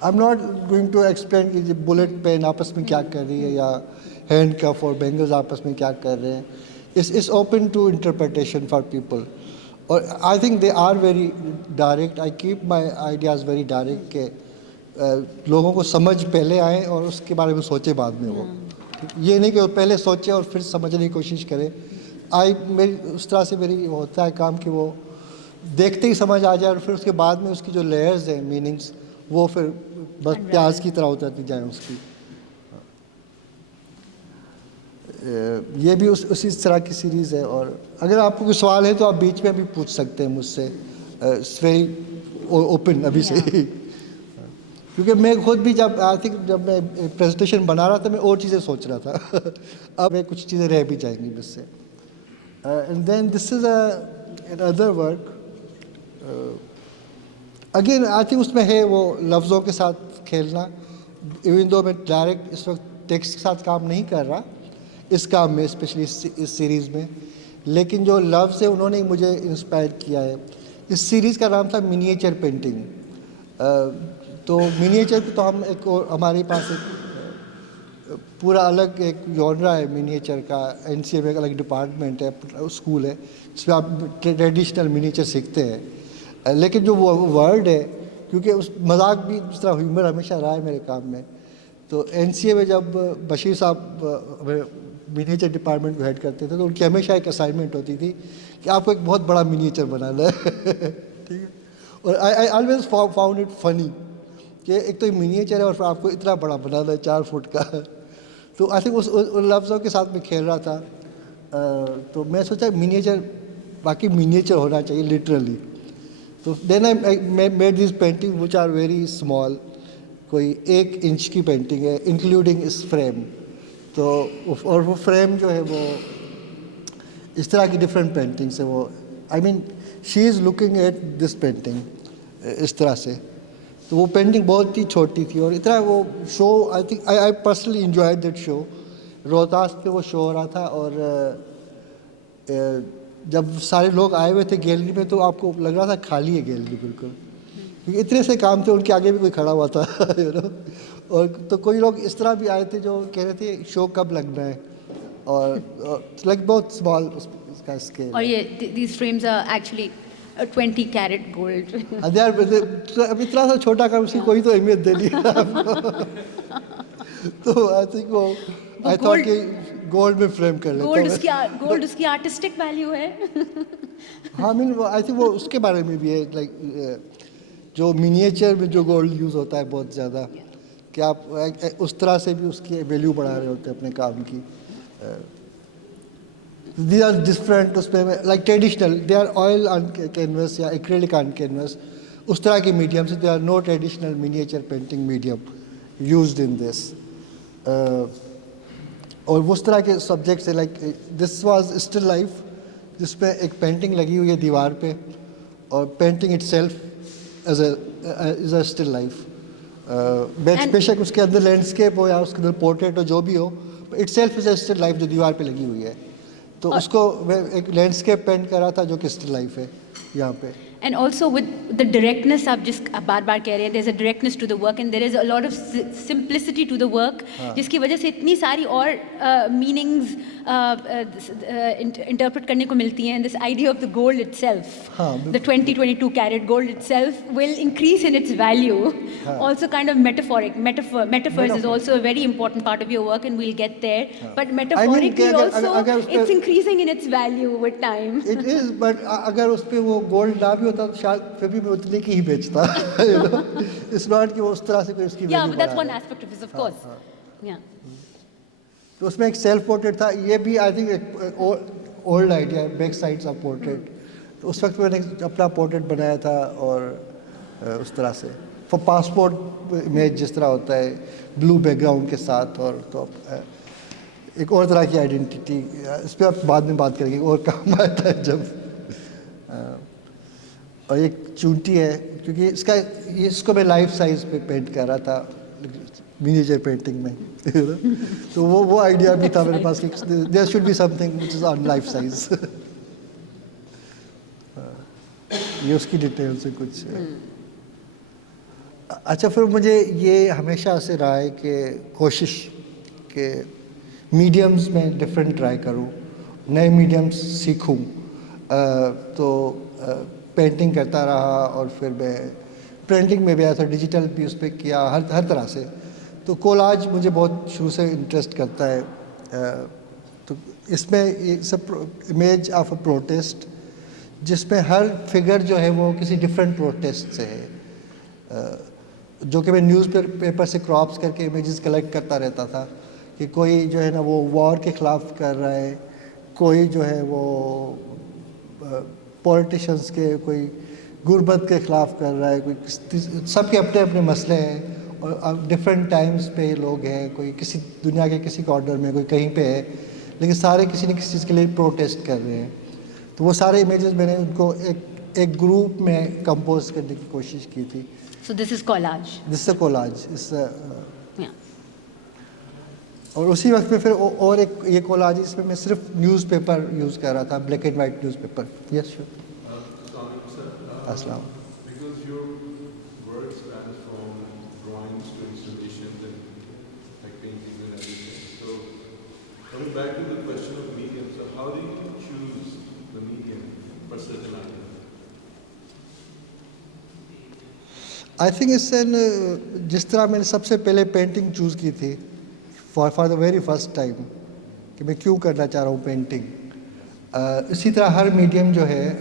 I am not going to explain کہ بلیٹ پین آپس میں کیا کر رہی ہے, یا ہینڈ کف اور بینگلز آپس میں کیا کر رہے ہیں. it's open to interpretation for people. اور I think they are very direct. I keep my ideas very direct کہ لوگوں کو سمجھ پہلے آئیں اور اس کے بارے میں سوچے بعد میں وہ. یہ نہیں کہ وہ پہلے سوچے اور پھر سمجھنے کی کوشش کرے. میری اس طرح سے میری ہوتا ہے کام کہ وہ دیکھتے ہی سمجھ آ جائے اور پھر اس کے بعد میں اس کی جو لیئرز ہیں میننگس وہ پھر بس پیاز کی طرح اترتی جائیں اس کی. یہ بھی اسی طرح کی سیریز ہے. اور اگر آپ کو کوئی سوال ہے تو آپ بیچ میں بھی پوچھ سکتے ہیں مجھ سے. اٹس ویری اوپن ابھی سے. کیونکہ میں خود بھی جب میں پریزنٹیشن بنا رہا تھا میں اور چیزیں سوچ رہا تھا. اب کچھ چیزیں رہ بھی جائیں گی مجھ سے. And then this is another work. Again I think اس میں ہے وہ لفظوں کے ساتھ کھیلنا. ایون دو میں ڈائریکٹ اس وقت ٹیکسٹ کے ساتھ کام نہیں کر رہا اس کام میں، اسپیشلی اس سیریز میں، لیکن جو لفظ ہے انہوں نے مجھے انسپائر کیا ہے. اس سیریز کا نام تھا منییچر پینٹنگ. تو منییچر تو ہمارے پاس ایک پورا الگ ایک جانرا ہے منییچر کا. این سی اے میں ایک الگ ڈپارٹمنٹ ہے، اسکول ہے جس میں آپ ٹریڈیشنل منییچر سیکھتے ہیں. لیکن جو وہ ورڈ ہے، کیونکہ اس مذاق بھی جس طرح ہیومر ہمیشہ رہا ہے میرے کام میں، تو این سی اے میں جب بشیر صاحب منییچر ڈپارٹمنٹ کو ہیڈ کرتے تھے تو ان کی ہمیشہ ایک اسائنمنٹ ہوتی تھی کہ آپ کو ایک بہت بڑا منییچر بنانا ہے. ٹھیک ہے. اور آئی آلویز فاؤنڈ اٹ فنی کہ ایک تو منییچر ہے اور پھر آپ کو اتنا بڑا بنانا ہے 4 فٹ کا. تو آئی تھنک اس لفظوں کے ساتھ میں کھیل رہا تھا. تو میں سوچا منییچر باقی منییچر ہونا چاہیے لٹرلی. تو then I made these painting which are very small. کوئی 1 انچ کی پینٹنگ ہے انکلوڈنگ اس فریم. تو اور وہ فریم جو ہے وہ اس طرح کی ڈفرینٹ پینٹنگس ہیں. وہ آئی مین شی از لکنگ ایٹ دس پینٹنگ اس طرح سے. تو وہ پینٹنگ بہت ہی چھوٹی تھی اور اتنا وہ show I think I personally enjoy that show. Rohtas پہ وہ شو ہو رہا تھا اور جب سارے لوگ آئے ہوئے تھے گیلری میں تو آپ کو لگ رہا تھا خالی ہے گیلری بالکل، کیونکہ اتنے سے کام تھے. ان کے آگے بھی کوئی کھڑا ہوا تھا اور تو کوئی لوگ اس طرح بھی آئے تھے جو کہہ رہے تھے شو کب لگنا ہے. اور لائک بہت اسمال اس کا اسکیل. اور یہ these frames are actually 20 carat gold. اب اتنا سا چھوٹا کام اس کی کوئی تو اہمیت دے لی آپ کو. تو آئی تھنک وہ آئی تھاٹ کہ گولڈ میں فریم کر لیتا ہوں. گولڈ اس کی آرٹسٹک ویلیو ہے. ہاں مین آئی تھنک وہ اس کے بارے میں بھی ہے لائک جو منییچر میں جو گولڈ یوز ہوتا ہے بہت زیادہ کہ آپ اس طرح سے بھی اس کی ویلیو بڑھا رہے ہوتے ہیں اپنے کام کی. These are different اس میں like traditional they are oil on canvas یا ایکریلک آن کینوس اس طرح کے میڈیم سے. They are no traditional miniature painting medium used in this. اور اس طرح کے سبجیکٹس ہیں like this was still life جس پہ ایک پینٹنگ لگی ہوئی ہے دیوار پہ اور painting it self is a still life. بے شک اس کے اندر لینڈسکیپ ہو یا اس کے اندر پورٹریٹ ہو جو بھی ہو itself is a still life جو دیوار پہ لگی ہوئی ہے. تو اس کو میں ایک لینڈسکیپ پینٹ کر رہا تھا جو کہ اسٹل لائف ہے یہاں پہ. And also with the directness, آپ جس بار بار کہہ رہے ہیں, there's a directness to the work and there is a lot of simplicity to the work, جس کی وجہ سے اتنی ساری اور meanings interpret کرنے کو ملتی ہیں. This idea of the gold itself, the 22 carat gold itself will increase in its value. Also kind of metaphors is also a very important part of your work and we'll get there. But metaphorically also it's increasing in its value with time. It is, but اگر اس پہ وہ gold نہ بھی ہوتا تو شاید پھر بھی میں اتنے کی ہی بیچتا. It's not کہ وہ اس طرح سے کوئی اس کی Yeah, but that's one aspect of it, of course. Yeah. تو اس میں ایک سیلف پورٹریٹ تھا. یہ بھی آئی تھنک ایک اولڈ آئیڈیا ہے, بیک سائڈس آف پورٹریٹ. تو اس وقت میں نے اپنا پورٹریٹ بنایا تھا اور اس طرح سے فور پاسپورٹ امیج جس طرح ہوتا ہے بلو بیک گراؤنڈ کے ساتھ. اور تو ایک اور طرح کی آئیڈینٹی اس پہ آپ بعد میں بات کریں گے اور کام آتا ہے جب. اور ایک چونٹی ہے کیونکہ اس کو میں لائف سائز پہ پینٹ کر رہا تھا منییچر پینٹنگ میں. تو وہ آئیڈیا بھی تھا میرے پاس کہ there should be something which is on life size. یہ اس کی ڈیٹیل سے کچھ. اچھا پھر مجھے یہ ہمیشہ سے رہا ہے کہ کوشش کہ میڈیمز میں ڈفرینٹ ٹرائی کروں, نئے میڈیمز سیکھوں. تو پینٹنگ کرتا رہا اور پھر میں پرنٹنگ میں بھی ایسا ڈیجیٹل بھی اس پہ کیا ہر طرح سے. تو کولاج مجھے بہت شروع سے انٹرسٹ کرتا ہے. تو اس میں سب امیج آف اے پروٹیسٹ جس میں ہر فگر جو ہے وہ کسی ڈفرینٹ پروٹیسٹ سے ہے, جو کہ میں نیوز پیپر سے کراپس کر کے امیجز کلیکٹ کرتا رہتا تھا کہ کوئی جو ہے نا وہ وار کے خلاف کر رہا ہے, کوئی جو ہے وہ پولیٹیشنس کے, کوئی غربت کے خلاف کر رہا ہے, کوئی سب کے اپنے اپنے مسئلے ہیں اور ڈفرینٹ ٹائمز پہ لوگ ہیں, کوئی کسی دنیا کے کسی کارنر میں, کوئی کہیں پہ ہے, لیکن سارے کسی نہ کسی چیز کے لیے پروٹیسٹ کر رہے ہیں. تو وہ سارے امیجز میں نے ان کو ایک گروپ میں کمپوز کرنے کی کوشش کی تھی. So this is collage. جس سے کولاج Yeah. اور اسی وقت میں پھر اور ایک یہ کولاج اس میں صرف نیوز پیپر یوز کر رہا تھا, black and white news paper. Yes sure. السلام. Because your work spans from drawings to installations and like paintings and everything. So coming back to the question of medium, so how do you choose the medium for such an item? I think اس سے جس طرح میں نے سب سے پہلے painting choose کی تھی for the very first time کہ میں کیوں کرنا چاہ رہا ہوں پینٹنگ, اسی طرح ہر میڈیم جو ہے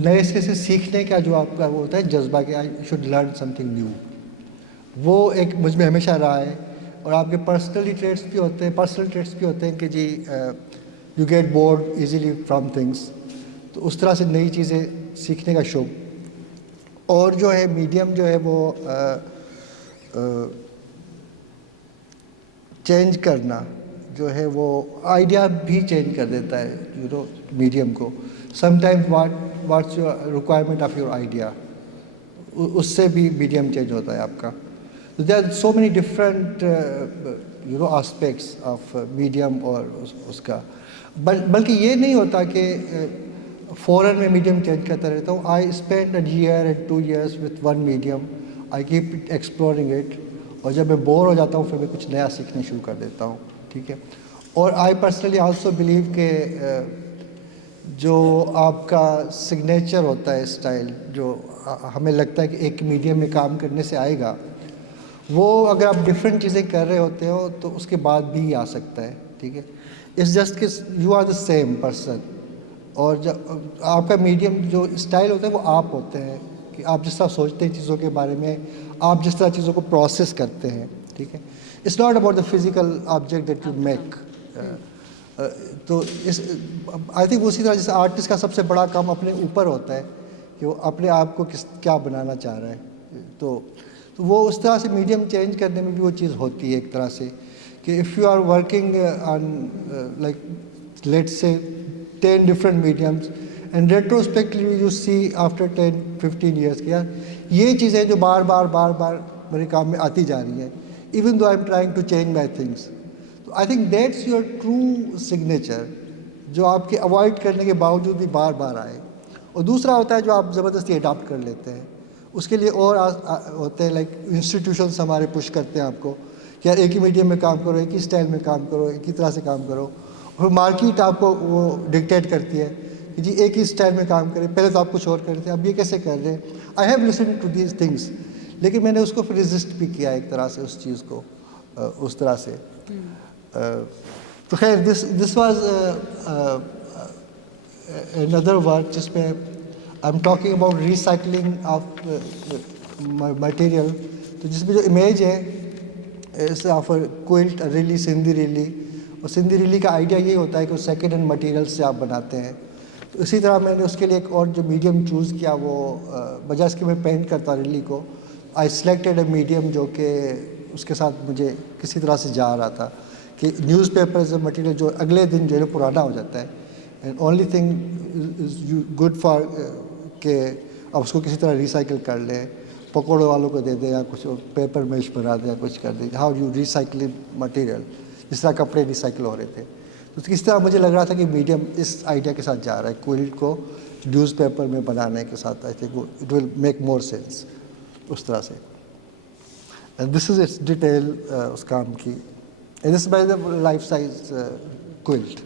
نئے سے سیکھنے کا جو آپ کا وہ ہوتا ہے جذبہ کہ I should learn some thing new, وہ ایک مجھ میں ہمیشہ رہا ہے. اور آپ کے پرسنل ٹریٹس بھی ہوتے ہیں کہ جی you get bored easily from things, تو اس طرح سے نئی چیزیں سیکھنے کا شوق. اور جو ہے میڈیم جو ہے وہ چینج کرنا جو ہے وہ آئیڈیا بھی چینج کر دیتا ہے میڈیم کو. Sometimes what's your requirement of your idea, اس سے بھی میڈیم چینج ہوتا ہے آپ کا. There are so many different aspects of medium اور اس کا. بلکہ یہ نہیں ہوتا کہ فوراً میں میڈیم چینج کرتا رہتا ہوں. I spend a year and 2 years with one medium, I keep it exploring it, اور جب میں بور ہو جاتا ہوں پھر میں کچھ نیا سیکھنا شروع کر دیتا ہوں. ٹھیک ہے. اور آئی پرسنلی آلسو بلیو کہ جو آپ کا سگنیچر ہوتا ہے اسٹائل, جو ہمیں لگتا ہے کہ ایک میڈیم میں کام کرنے سے آئے گا, وہ اگر آپ ڈفرینٹ چیزیں کر رہے ہوتے ہو تو اس کے بعد بھی آ سکتا ہے. ٹھیک ہے. اٹس جسٹ کہ you are the same person, اور آپ کا میڈیم جو اسٹائل ہوتا ہے وہ آپ ہوتے ہیں کہ آپ جس طرح سوچتے ہیں چیزوں کے بارے میں, آپ جس طرح چیزوں کو پروسیس کرتے ہیں. ٹھیک ہے. It's not about the physical object that you make. تو آئی تھنک اسی طرح جیسے آرٹسٹ کا سب سے بڑا کام اپنے اوپر ہوتا ہے کہ وہ اپنے آپ کو کیا بنانا چاہ رہا ہے. تو وہ اس طرح سے میڈیم چینج کرنے میں بھی وہ چیز ہوتی ہے ایک طرح سے کہ if you are working on like let's say 10 different mediums and retrospectively you see after 10-15 years کہ یار یہ چیزیں جو بار بار میرے کام میں آتی جا رہی ہیں, even though I'm trying to change my things. تو I think that's your true signature جو آپ کے اوائڈ کرنے کے باوجود بھی بار بار آئے. اور دوسرا ہوتا ہے جو آپ زبردستی اڈاپٹ کر لیتے ہیں, اس کے لیے اور ہوتے ہیں لائک انسٹیٹیوشنس ہمارے پش کرتے ہیں آپ کو کہ یار ایک ہی میڈیم میں کام کرو, ایک ہی اسٹائل میں کام کرو, ایک ہی طرح سے کام کرو. اور مارکیٹ آپ کو وہ ڈکٹیٹ کرتی ہے کہ جی ایک ہی اسٹائل میں کام کریں, پہلے تو آپ کچھ اور کرتے تھے, اب یہ کیسے کر رہے ہیں. I have listen to these things, لیکن میں نے اس کو پھر ریزسٹ بھی کیا ایک طرح سے اس چیز کو اس طرح سے. تو خیر دس واز another ورک جس میں I am talking about recycling of material. تو جس میں جو امیج ہے آف کوئلٹ ریلی, سندھی ریلی, اور سندھی ریلی کا آئیڈیا یہ ہوتا ہے کہ وہ سیکنڈ ہینڈ مٹیریل سے آپ بناتے ہیں. تو اسی طرح میں نے اس کے لیے ایک اور جو میڈیم چوز کیا وہ بجائے اس کے میں پینٹ کرتا ریلی کو, آئی سلیکٹیڈ اے میڈیم جو کہ اس کے ساتھ مجھے کسی طرح سے جا رہا تھا کہ news paper is a material جو اگلے دن جو ہے پرانا ہو جاتا ہے, and only thing is you good for کہ آپ اس کو کسی طرح ریسائکل کر لیں, پکوڑے والوں کو دے دیں یا کچھ پیپر میش بنا دیں یا کچھ کر دیں. ہاؤ یو ریسائکل مٹیریل, جس طرح کپڑے ریسائکل ہو رہے تھے. تو اس طرح مجھے لگ رہا تھا کہ میڈیم اس آئیڈیا کے ساتھ جا رہا ہے, کوئلٹ کو نیوز پیپر میں بنانے کے ساتھ. I think it will make more sense اس طرح سے. And this is it's detail اس کام کی. This by the life size quilt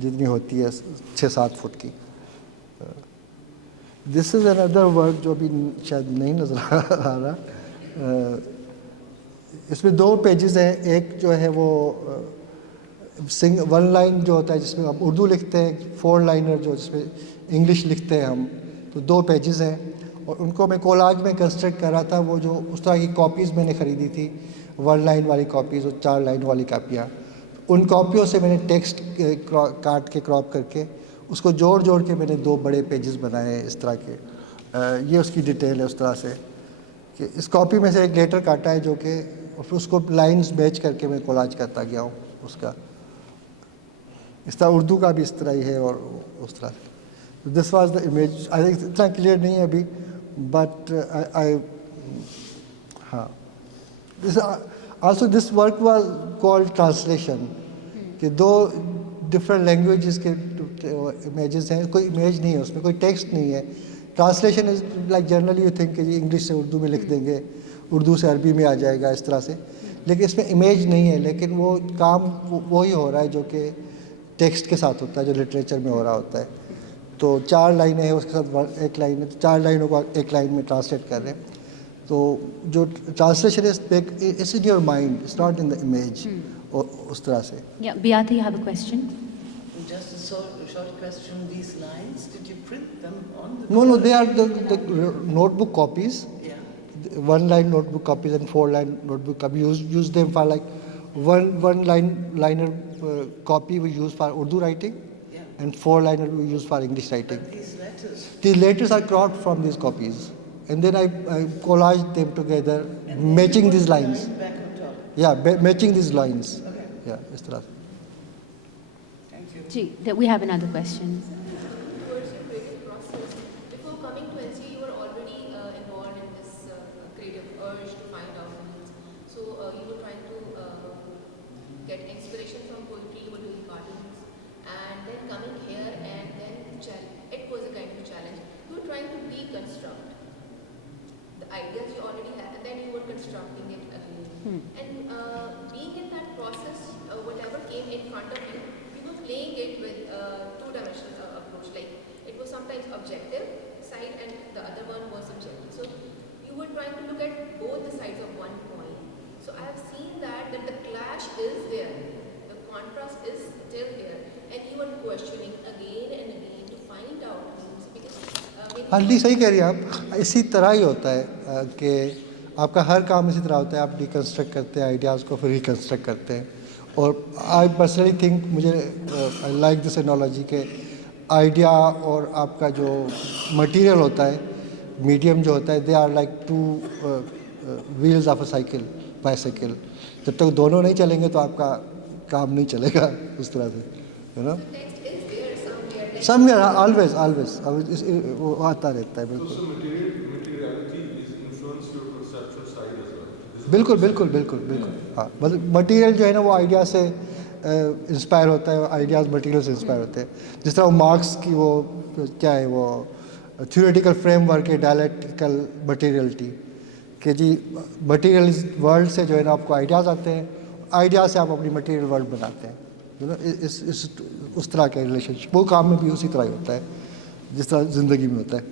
جتنی ہوتی ہے 6-7 فٹ کی. دس از اندر ورک جو ابھی شاید نہیں نظر آ رہا. اس میں 2 پیجز ہیں. ایک جو ہے وہ ون لائن جو ہوتا ہے جس میں ہم اردو لکھتے ہیں, 4 لائنر جو جس میں انگلش لکھتے ہیں ہم, تو 2 پیجز ہیں. اور ان کو میں کولاج میں کنسٹرکٹ کر رہا تھا. وہ جو اس طرح کی کاپیز میں نے خریدی تھی, 1 لائن والی کاپیز اور 4 لائن والی کاپیاں, ان کاپیوں سے میں نے ٹیکسٹ کاٹ کے کراپ کر کے اس کو جوڑ کے میں نے 2 بڑے پیجز بنائے ہیں اس طرح کے. یہ اس کی ڈیٹیل ہے اس طرح سے کہ اس کاپی میں سے ایک لیٹر کاٹا ہے جو کہ پھر اس کو لائنز میچ کر کے میں کولاج کرتا گیا ہوں اس کا. اس طرح اردو کا بھی اس طرح ہی ہے اور اس طرح سے. This was the image. I think اتنا کلیئر نہیں ہے ابھی, بٹ آئی ہاں. Also this work was called translation, کہ 2 ڈفرینٹ لینگویجز کے امیجز ہیں. کوئی امیج نہیں ہے اس میں, کوئی ٹیکسٹ نہیں ہے. Translation is like generally you think کہ انگلش سے اردو میں لکھ دیں گے, اردو سے عربی میں آ جائے گا اس طرح سے, لیکن اس میں امیج نہیں ہے. لیکن وہ کام وہی ہو رہا ہے جو کہ ٹیکسٹ کے ساتھ ہوتا ہے, جو لٹریچر میں ہو رہا ہوتا ہے. تو 4 لائنیں ہیں, اس کے ساتھ 1 لائن ہے, تو 4 لائنوں کو 1 لائن میں ٹرانسلیٹ کر رہے ہیں. تو جو translation is in your mind, it's not in the image. اس طرح سے. Yeah, Beata, you have a question? Just a short question. These lines, did you print them on the? No, they are the notebook copies. Yeah. 1 line notebook copies and 4 line notebook copies. Use them for like one liner copy we use for Urdu writing, Yeah. and 4 liner we use for English writing. But these letters. These letters are cropped from these copies, and then I collaged them together, And then you matching put these the lines. line back on top. Yeah, matching these lines. Okay. Yeah, is tarah. Thank you. Gee, we have another question. Towards your creative process, before coming to NCA, you were already involved in this creative urge to find out meanings. So you were trying to get inspiration from poetry, you were doing cartoons, and then coming here and then it was a kind of challenge. You were trying to deconstruct the ideas you already had, and then you were constructing it again. And being in that process, whatever came in front of you, you were playing it with two-dimensional approach. Like it was sometimes objective side, and the other one was subjective. So you were trying to look at both the sides of one coin. So I have seen that the clash is there, the contrast is still there, and you were questioning again and again to find out things because maybe. ہاں جی, صحیح کہہ رہی ہیں آپ. اسی طرح ہی ہوتا ہے کہ آپ کا ہر کام اسی طرح ہوتا ہے. آپ ڈیکنسٹرکٹ کرتے ہیں آئیڈیاز کو, پھر ریکنسٹرکٹ کرتے ہیں. اور آئی پرسنلی تھنک, مجھے آئی لائک دس انالوجی کہ آئیڈیا اور آپ کا جو مٹیریل ہوتا ہے, میڈیم جو ہوتا ہے, they are like 2 wheels of a cycle, bicycle. جب تک دونوں نہیں چلیں گے تو آپ کا کام نہیں چلے گا اس طرح سے, ہے نا. Text is there somewhere. Some always وہ آتا رہتا ہے. بالکل So materiality is influence your conceptual side as well. بالکل. ہاں, مطلب مٹیریل جو ہے نا وہ آئیڈیا سے انسپائر ہوتا ہے, آئیڈیاز مٹیریل سے انسپائر ہوتے ہیں. جس طرح مارکس کی وہ کیا ہے, وہ تھیوریٹیکل فریم ورک ہے, ڈائلیکٹیکل مٹیریلٹی, کہ جی مٹیریل ورلڈ سے جو ہے نا آپ کو آئیڈیاز آتے ہیں, آئیڈیا سے آپ اپنی مٹیریل ورلڈ بناتے ہیں. اس طرح کا ریلیشن شپ وہ کام میں بھی اسی طرح ہی ہوتا ہے جس طرح زندگی میں ہوتا ہے.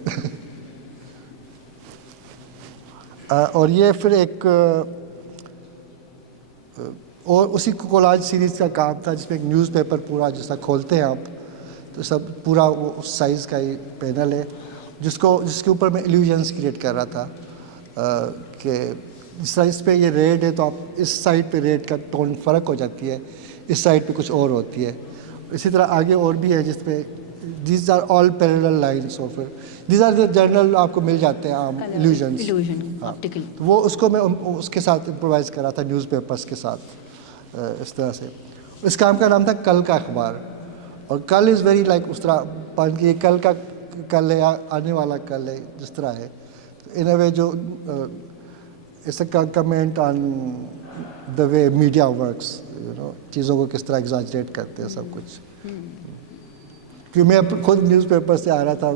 اور یہ پھر ایک اور اسی کولاج سیریز کا کام تھا جس میں ایک نیوز پیپر پورا جس طرح کھولتے ہیں آپ تو سب پورا وہ اس سائز کا ہی پینل ہے جس کے اوپر میں ایلیوژنس کریٹ کر رہا تھا کہ جس طرح اس پہ یہ ریڈ ہے تو آپ اس سائڈ پہ ریڈ کا ٹون فرق ہو جاتی ہے, اس سائڈ پہ کچھ اور ہوتی ہے. اسی طرح آگے اور بھی ہے جس پہ these are all parallel lines, اور پھر دیز آر جرنل آپ کو مل جاتے ہیں عام ایلیوژنس. تو وہ اس کو میں اس کے ساتھ امپرووائز کر رہا تھا نیوز پیپرس کے ساتھ اس طرح سے. اس کام کا نام تھا کل کا اخبار, اور کل از ویری لائک اس طرح پڑھ کے کل کا کل ہے, آنے والا کل ہے, جس طرح ہے. ان اے وے جو it's a comment on the way media works, چیزوں کو کس طرح ایگزاجریٹ کرتے ہیں سب کچھ. کیونکہ میں خود نیوز پیپر سے آ رہا تھا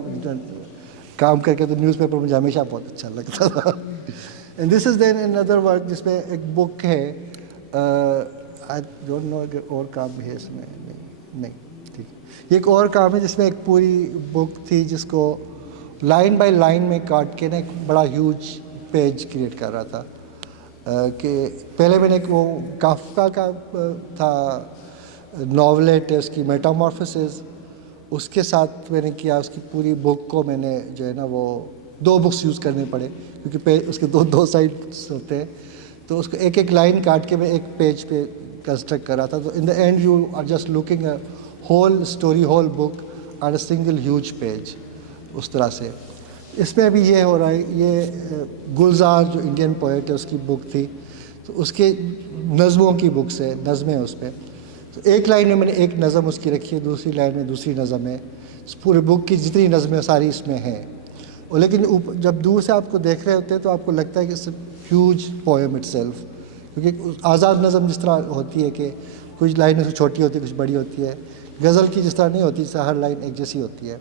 کام کر کے, تو نیوز پیپر مجھے ہمیشہ بہت اچھا لگتا تھا. And this is then another work جس میں ایک بک ہے, آئی ڈونٹ نو اگر اور کام بھی ہے اس میں, نہیں ٹھیک. یہ ایک اور کام ہے جس میں ایک پوری بک تھی جس کو لائن بائی لائن میں کاٹ کے نا ایک بڑا ہیوج پیج کریٹ کر رہا تھا. کہ پہلے میں نے ایک وہ کافکا کا تھا ناولٹ ہے اس کی میٹامورفسز, اس کے ساتھ میں نے کیا اس کی پوری بک کو میں نے جو ہے نا وہ 2 بکس یوز کرنے پڑے کیونکہ اس کے دو سائڈس ہوتے ہیں, تو اس کو ایک ایک لائن کاٹ کے میں ایک پیج پہ کنسٹرکٹ کر رہا تھا. تو in the end you are just looking a whole story, whole book on a single huge page. اس طرح سے اس میں ابھی یہ ہو رہا ہے. یہ گلزار جو انڈین پوئٹ ہے اس کی بک تھی, تو اس کے نظموں کی بکس ہے, نظمیں اس پہ. تو ایک لائن میں نے ایک نظم اس کی رکھی ہے, دوسری لائن میں دوسری نظم ہے. اس پورے بک کی جتنی نظمیں ساری اس میں ہیں. اور لیکن جب دور سے آپ کو دیکھ رہے ہوتے ہیں تو آپ کو لگتا ہے کہ it's a huge poem itself, کیونکہ آزاد نظم جس طرح ہوتی ہے کہ کچھ لائنیں چھوٹی ہوتی ہے کچھ بڑی ہوتی ہے, غزل کی جس طرح نہیں ہوتی, ہر لائن ایک جیسی ہوتی ہے.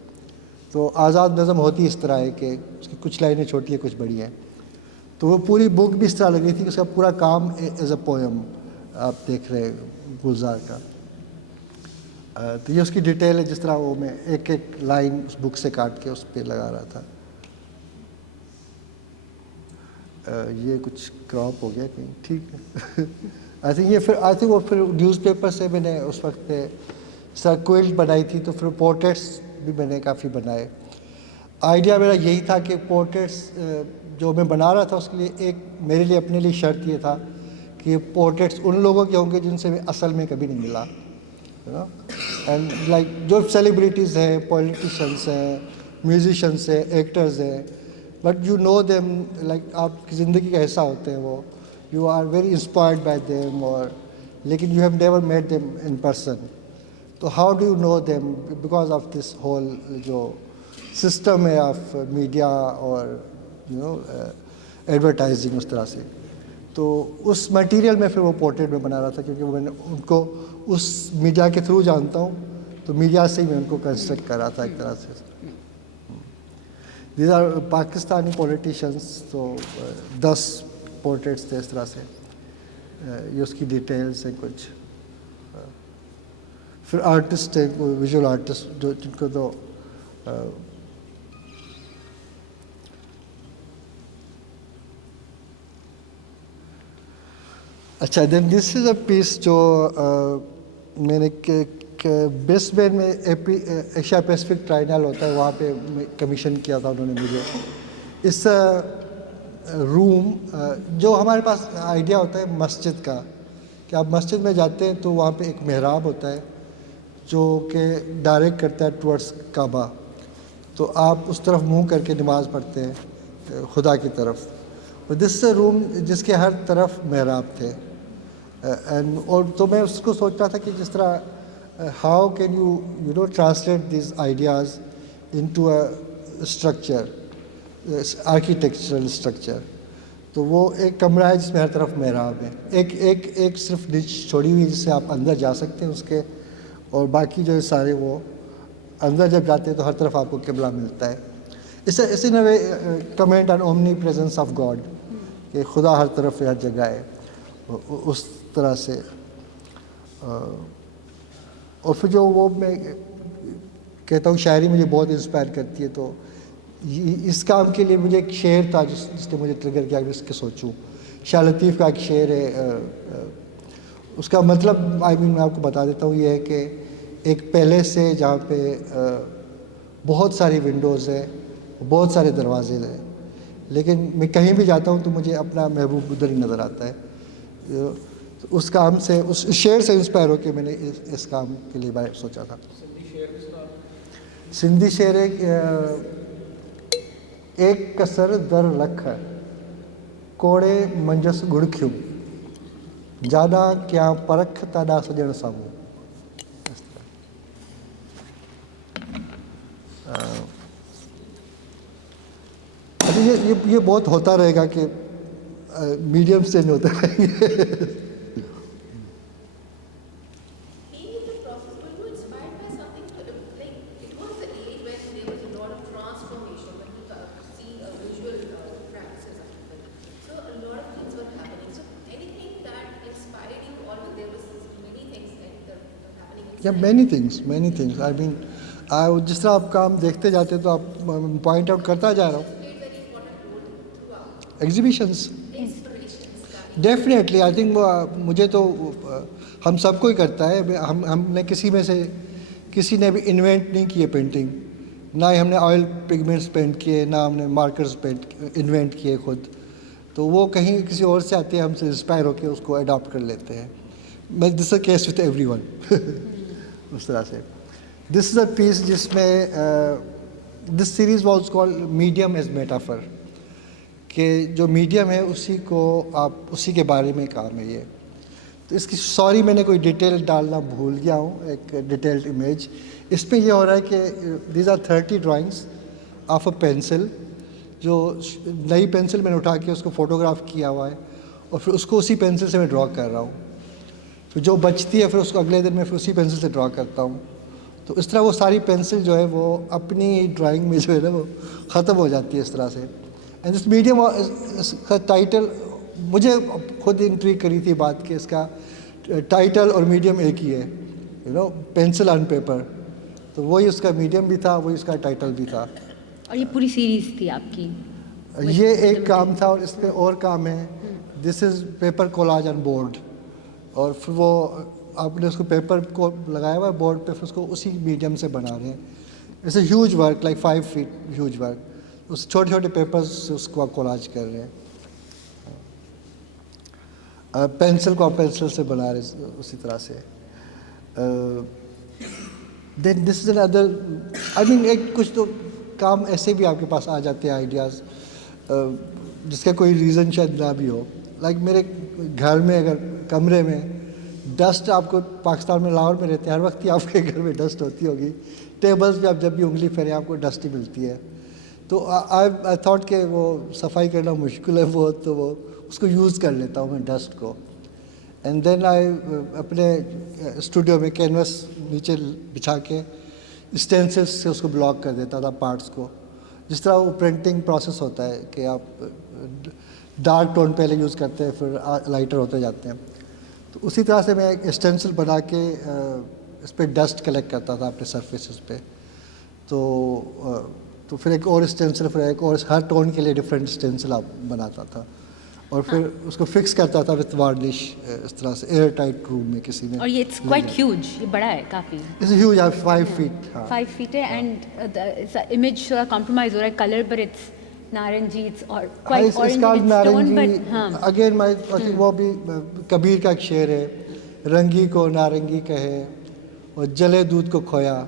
تو آزاد نظم ہوتی اس طرح ہے کہ اس کی کچھ لائنیں چھوٹی ہیں کچھ بڑی ہیں. تو وہ پوری بک بھی اس طرح لگ رہی تھی کہ اس کا پورا کام ایز اے پوئم آپ دیکھ رہے ہیں گلزار کا. تو یہ اس کی ڈیٹیل ہے, جس طرح وہ میں ایک ایک لائن اس بک سے کاٹ کے اس پہ لگا رہا تھا. یہ کچھ کراپ ہو گیا کہیں, ٹھیک ہے. آئی تھنک وہ پھر نیوز پیپر سے میں نے اس وقت سر کوئلٹ بنائی تھی, تو پھر پورٹریٹس بھی میں نے کافی بنائے. آئیڈیا میرا یہی تھا کہ پورٹریٹس جو میں بنا رہا تھا اس کے لیے ایک میرے لیے اپنے لیے شرط یہ تھا کہ یہ پورٹریٹس ان لوگوں کے ہوں گے جن سے میں اصل میں کبھی نہیں ملا. اینڈ لائک جو سیلیبریٹیز ہیں, پولیٹیشنس ہیں, میوزیشنس ہیں, ایکٹرز ہیں, but you know them, like آپ کی زندگی کا حصہ ہوتے ہیں وہ, you are very inspired by them, اور لیکن you have never met them in person. تو how do you know them because of this whole جو سسٹم ہے آف میڈیا اور یو نو ایڈورٹائزنگ اس طرح سے. تو اس مٹیریل میں پھر وہ پورٹریٹ میں بنا رہا تھا, کیونکہ میں نے ان کو اس میڈیا کے تھرو جانتا ہوں, تو میڈیا سے ہی میں ان کو کنسٹرکٹ کر رہا تھا ایک طرح سے. دیز آر پاکستانی پولیٹیشنس, تو 10 پورٹریٹس تھے اس طرح سے. یہ اس کی ڈیٹیلس ہیں کچھ. پھر آرٹسٹ ہیں, ویژول آرٹسٹ جو جن کو تو اچھا. دین دس از اے پیس جو میں نے برسبین میں ایشیا پیسفک ٹرائنل ہوتا ہے, وہاں پہ کمیشن کیا تھا انہوں نے مجھے. اس روم جو ہمارے پاس آئیڈیا ہوتا ہے مسجد کا, کہ آپ مسجد میں جاتے ہیں تو وہاں پہ ایک محراب ہوتا ہے جو کہ ڈائریکٹ کرتا ہے ٹورڈس کعبہ, تو آپ اس طرف منہ کر کے نماز پڑھتے ہیں خدا کی طرف. دس اے روم جس کے ہر طرف محراب تھے. اور تو میں اس کو سوچ رہا تھا کہ جس طرح how can you know translate these ideas into a structure, architectural structure. تو وہ ایک کمرہ ہے جس میں ہر طرف محراب ہے, ایک صرف نچ چھوڑی ہوئی جس سے آپ اندر جا سکتے ہیں اس کے, اور باقی جو سارے وہ اندر جب جاتے ہیں تو ہر طرف آپ کو قبلہ ملتا ہے. اس in a way comment on omnipresence of God, کہ خدا ہر طرف ہر جگہ ہے, اس طرح سے. اور پھر جو وہ میں کہتا ہوں شاعری مجھے بہت انسپائر کرتی ہے, تو اس کام کے لیے مجھے ایک شعر تھا جس نے مجھے ٹریگر کیا کہ اس کے سوچوں. شاہ لطیف کا ایک شعر ہے, اس کا مطلب میں آپ کو بتا دیتا ہوں, یہ ہے کہ ایک پیلیس ہے جہاں پہ بہت ساری ونڈوز ہیں, بہت سارے دروازے ہیں, لیکن میں کہیں بھی جاتا ہوں تو مجھے اپنا محبوب ادھر ہی نظر آتا ہے. اس کام سے, اس شعر سے انسپائر ہو کے میں نے اس کام کے لیے سوچا تھا. سندھی شعر ہے, ایک کسر در رکھ کوڑے منجس گڑ کیوں, جانا کیا پرکھ تاڈا سجن ساموں. یہ بہت ہوتا رہے گا کہ میڈیم چینج ہوتے رہیں گے. Being in the process, were you inspired by something like it was the age when there was a lot of transformation when you see visual practices of people. So a lot of things were happening. So anything that inspired you, or there was many things that were happening inside? Yeah, many things. I mean, جس طرح آپ کام دیکھتے جاتے ہیں تو آپ point out کرتا جا رہا ہوں. ایگزیبیشنس ڈیفینیٹلی آئی تھنک وہ مجھے تو ہم سب کو ہی کرتا ہے. ہم نے کسی نے بھی انوینٹ نہیں کی ہے پینٹنگ, نہ ہی ہم نے آئل پگمنٹس پینٹ کیے, نہ ہم نے مارکرز انوینٹ کیے خود. تو وہ کہیں کسی اور سے آتے ہیں, ہم سے انسپائر ہو کے اس کو اڈاپٹ کر لیتے ہیں. This a case with everyone. اس طرح سے دس از اے پیس جس میں this series was called medium as metaphor, کہ جو میڈیم ہے اسی کو آپ اسی کے بارے میں کام ہے یہ. تو اس کی سوری میں نے کوئی ڈیٹیل ڈالنا بھول گیا ہوں, ایک ڈیٹیلڈ امیج. اس پہ یہ ہو رہا ہے کہ these are 30 drawings of a pencil, جو نئی پینسل میں نے اٹھا کے اس کو فوٹوگراف کیا ہوا ہے, اور پھر اس کو اسی پینسل سے میں ڈرا کر رہا ہوں. پھر جو بچتی ہے پھر اس کو اگلے دن میں پھر اسی پینسل سے ڈرا کرتا ہوں. تو اس طرح وہ ساری پینسل جو ہے وہ اپنی ڈرائنگ میں جو ہے نا وہ ختم ہو جاتی ہے اس طرح سے. اینڈ دس میڈیم اس کا ٹائٹل مجھے خود انٹریگ کری تھی بات کہ اس کا ٹائٹل اور میڈیم ایک ہی ہے, پینسل آن پیپر. تو وہی اس کا میڈیم بھی تھا, وہی اس کا ٹائٹل بھی تھا. اور یہ پوری سیریز تھی آپ کی؟ یہ ایک کام تھا, اور اس پہ اور کام ہے. دس از پیپر کولاج آن بورڈ, اور پھر وہ آپ نے اس کو پیپر کو لگایا ہوا ہے بورڈ پہ, پھر اس کو اسی میڈیم سے بنا رہے ہیں. It's a huge work, like 5 feet huge work. اس چھوٹے چھوٹے پیپرز سے اس کو آپ کولاج کر رہے ہیں. پینسل کو آپ پینسل سے بنا رہے ہیں اسی طرح سے. دین دس از این ادر, آئی مین ایک کچھ تو کام ایسے بھی آپ کے پاس آ جاتے ہیں آئیڈیاز, جس کا کوئی ریزن شاید نہ بھی ہو. لائک میرے گھر میں اگر کمرے میں ڈسٹ, آپ کو پاکستان میں لاہور میں رہتے ہیں, ہر وقت ہی آپ کے گھر میں ڈسٹ ہوتی ہوگی. ٹیبلز پہ آپ جب بھی انگلی پھیریں آپ کو ڈسٹ ہی ملتی ہے. تو آئی تھاٹ کہ وہ صفائی کرنا مشکل ہے بہت, تو وہ اس کو یوز کر لیتا ہوں میں ڈسٹ کو. اینڈ دین آئی اپنے اسٹوڈیو میں کینوس نیچے بچھا کے اسٹینسل سے اس کو بلاک کر دیتا تھا پارٹس کو. جس طرح وہ پرنٹنگ پروسیس ہوتا ہے کہ آپ ڈارک ٹون پہلے یوز کرتے ہیں پھر لائٹر ہوتے جاتے ہیں, تو اسی طرح سے میں ایک اسٹینسل بنا کے اس پہ ڈسٹ کلیکٹ کرتا تھا اپنے سرفیسز پہ. تو پھر ایک اور اسٹینسل, پھر ایک اور, ہر ٹون کے لیے ڈفرینٹ اسٹینسل آپ بناتا تھا, اور پھر اس کو فکس کرتا تھا وتھ وارنش اس طرح سے ایئر ٹائٹ روم میں کسی نے. اور یہ اٹس کوائٹ ہیوج, یہ بڑا ہے کافی. It's huge, 5 feet. 5 feet ہے, اینڈ امیج تھوڑا کمپرومائز ہو رہا ہے کلر, پر اٹس نارنجی, اٹس اور کوائٹ اورنج ٹون, بٹ ہاں اگین میں وہ بھی کبیر کا ایک شعر ہے, رنگی کو نارنگی کہے اور جلے دودھ کو کھویا,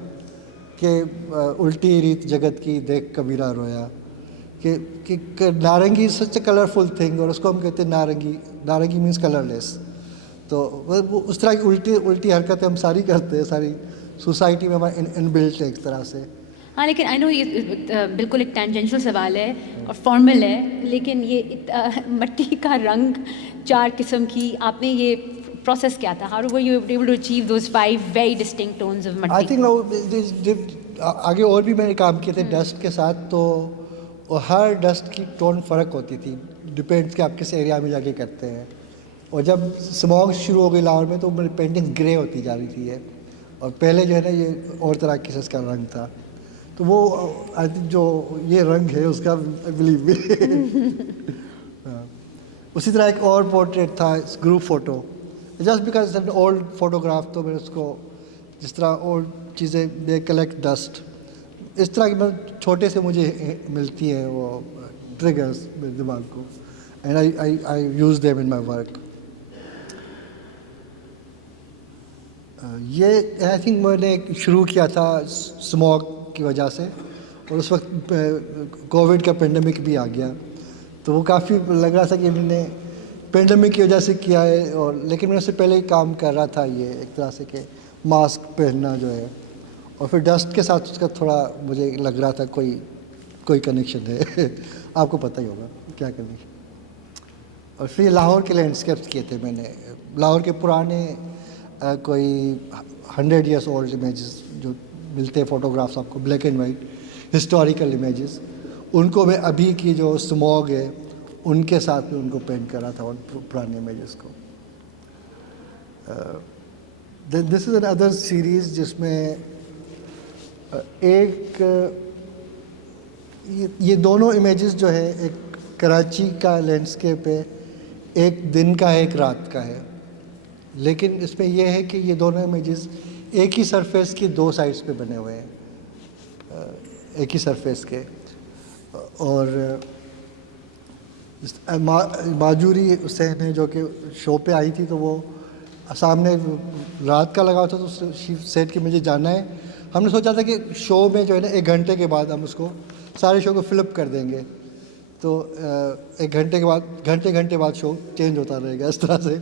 کہ الٹی ریت جگت کی دیکھ کبیرہ رویا. کہ نارنگی از سچ اے کلرفل تھنگ, اور اس کو ہم کہتے ہیں نارنگی مینس کلر لیس. تو وہ اس طرح کی الٹی حرکتیں ہم ساری کرتے ہیں, ساری سوسائٹی میں ہمارا ان بلٹ ہے ایک طرح سے. ہاں, لیکن آئی نو یہ بالکل ایک ٹینجنشل سوال ہے اور فارمل ہے, لیکن یہ مٹی کا رنگ 4 قسم کی, آپ نے یہ پروسیس کیا تھا؟ How were you able to achieve those 5 very distinct tones of آئی مٹی؟ تھنک آگے اور بھی میں نے کام کیے تھے ڈسٹ کے ساتھ, تو ہر ڈسٹ کی ٹون فرق ہوتی تھی, ڈپینڈس کہ آپ کس ایریا میں جا کے کرتے ہیں. اور جب اسموگ شروع ہو گئی لاہور میں تو میری پینٹنگ گرے ہوتی جا رہی تھی, اور پہلے جو ہے نا یہ اور طرح کی اس کا رنگ تھا. تو وہ آئی تھنک جو یہ رنگ ہے اس کا بلیو می. اسی طرح ایک اور پورٹریٹ تھا, group photo, just because it's an old photograph, تو میں اس کو جس طرح اولڈ چیزیں دے کلیکٹ ڈسٹ, اس طرح کی چھوٹے سے مجھے ملتی ہیں وہ ٹریگرز میرے دماغ کو, and I use them in my work. یہ آئی تھنک میں نے شروع کیا تھا اسموگ کی وجہ سے, اور اس وقت کووڈ کا پینڈیمک بھی آ گیا, تو وہ کافی لگ رہا تھا کہ میں نے پینڈیمک کی وجہ سے کیا ہے, اور لیکن میں اس سے پہلے ہی کام کر رہا تھا یہ ایک طرح سے کہ ماسک پہننا جو ہے, اور پھر ڈسٹ کے ساتھ اس کا تھوڑا مجھے لگ رہا تھا کوئی کنیکشن ہے. آپ کو پتہ ہی ہوگا کیا کنیکشن. اور پھر لاہور کے لینڈسکیپس کیے تھے میں نے, لاہور کے پرانے کوئی 100 years اولڈ امیجز جو ملتے ہیں فوٹوگرافس آپ کو, black and white historical images, ان کو میں ابھی کی جو اسموگ ہے ان کے ساتھ میں ان کو پینٹ کرا تھا, ان پرانے امیجز کو. دس از این ادر سیریز جس میں ایک یہ دونوں امیجز جو ہے ایک کراچی کا لینڈسکیپ ہے, ایک دن کا ہے ایک رات کا ہے, لیکن اس میں یہ ہے کہ یہ دونوں امیجز ایک ہی سرفیس کی دو سائڈس پہ بنے ہوئے ہیں, ایک ہی سرفیس کے. اور ماجوری حسین ہے جو کہ شو پہ آئی تھی, تو وہ سامنے رات کا لگا تھا, تو سیٹ کہ مجھے جانا ہے. ہم نے سوچا تھا کہ شو میں جو ہے نا 1 گھنٹے کے بعد ہم اس کو سارے شو کو فلپ کر دیں گے, تو 1 گھنٹے کے بعد گھنٹے بعد شو چینج ہوتا رہے گا اس طرح سے.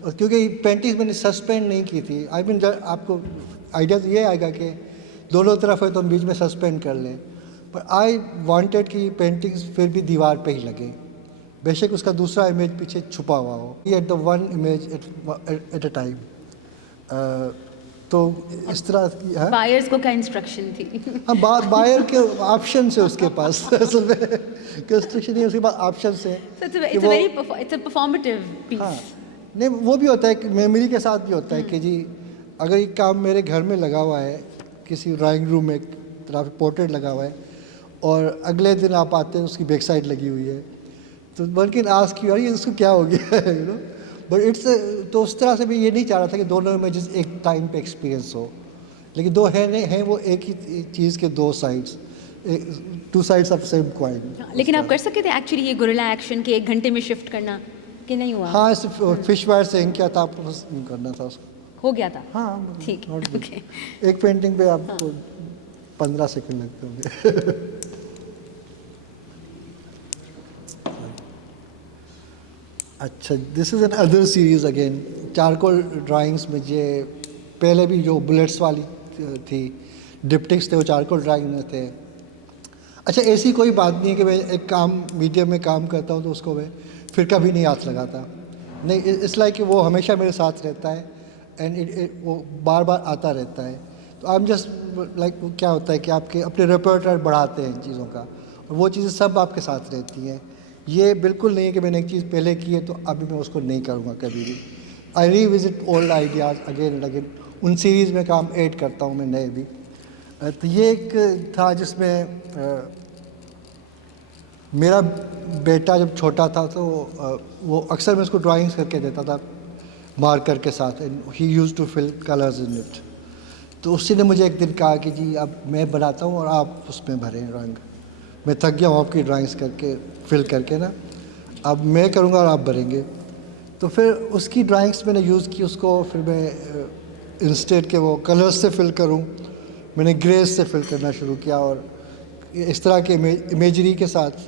اور کیونکہ پینٹنگز میں نے سسپینڈ نہیں کی تھی, آئی مین آپ کو آئیڈیا تو یہ آئے گا کہ دونوں طرف ہے تو ہم بیچ میں سسپینڈ کر لیں, پر آئی وانٹیڈ کہ پینٹنگز پھر بھی دیوار پہ ہی لگیں, بے شک اس کا دوسرا امیج پیچھے چھپا ہوا ہو, at the one image at a time. تو اس طرح کی بائرس کو کیا انسٹرکشن تھی؟ ہاں, بائر کے آپشن سے اس کے پاس اصل میں کنسٹرکشن نہیں, اس کے پاس آپشن سے. ہاں نہیں, وہ بھی ہوتا ہے کہ میموری کے ساتھ بھی ہوتا ہے کہ جی اگر ایک کام میرے گھر میں لگا ہوا ہے, کسی ڈرائنگ روم میں ایک طرح پورٹریٹ لگا ہوا ہے, اور اگلے دن آپ آتے ہیں اس کی بیک سائڈ لگی ہوئی ہے, تو بلکہ آس کی یہ اس کو کیا ہو گیا ہے, یو نو. بٹ اٹس تو اس طرح سے بھی یہ نہیں چاہ رہا تھا کہ دونوں امیجز ایک ٹائم پہ ایکسپیرئنس ہو, لیکن دو ہیں وہ ایک ہی چیز کے دو sides, 2 sides of same coin. لیکن آپ کر سکتے تھے ایکچولی یہ گوریلا ایکشن کے 1 گھنٹے میں شفٹ کرنا, کہ نہیں ہوا؟ ہاں, اس فش وائر سے کیا تھا, آپ کو بس کرنا تھا اس کو. ہو گیا تھا. ہاں ٹھیک, اوکے. ایک پینٹنگ پہ آپ کو 15 سیکنڈ لگتے ہوں گے. اچھا, this is another series again, charcoal drawings میں یہ پہلے بھی جو بلیٹس والی تھی, ڈپٹکس تھے, وہ چارکول ڈرائنگ میں تھے. اچھا, ایسی کوئی بات نہیں ہے کہ میں ایک کام میڈیم میں کام کرتا ہوں تو اس کو میں پھر کبھی نہیں ہاتھ لگاتا, نہیں, اس لائک کہ وہ ہمیشہ میرے ساتھ رہتا ہے, اینڈ وہ بار بار آتا رہتا ہے. تو آئی ایم جسٹ لائک کیا ہوتا ہے کہ آپ کے اپنے ریپرٹوار بڑھاتے ہیں ان چیزوں کا, اور وہ چیزیں سب آپ کے ساتھ رہتی ہیں. یہ بالکل نہیں ہے کہ میں نے ایک چیز پہلے کی ہے تو ابھی میں اس کو نہیں کروں گا کبھی بھی. I revisit old ideas again and again, ان سیریز میں کام ایڈ کرتا ہوں میں نئے بھی. تو یہ ایک تھا جس میں میرا بیٹا جب چھوٹا تھا تو وہ اکثر میں اس کو ڈرائنگس کر کے دیتا تھا مارکر کے ساتھ, he used to fill colours in it. تو اسی نے مجھے ایک دن کہا کہ جی اب میں بناتا ہوں اور آپ اس میں بھریں رنگ, میں تھک گیا ہوں آپ کی ڈرائنگس کر کے فل کر کے نا, اب میں کروں گا اور آپ بھریں گے. تو پھر اس کی ڈرائنگس میں نے یوز کی اس کو, پھر میں انسٹیٹ کے وہ کلرز سے فل کروں, میں نے گریز سے فل کرنا شروع کیا, اور اس طرح کے امیجری کے ساتھ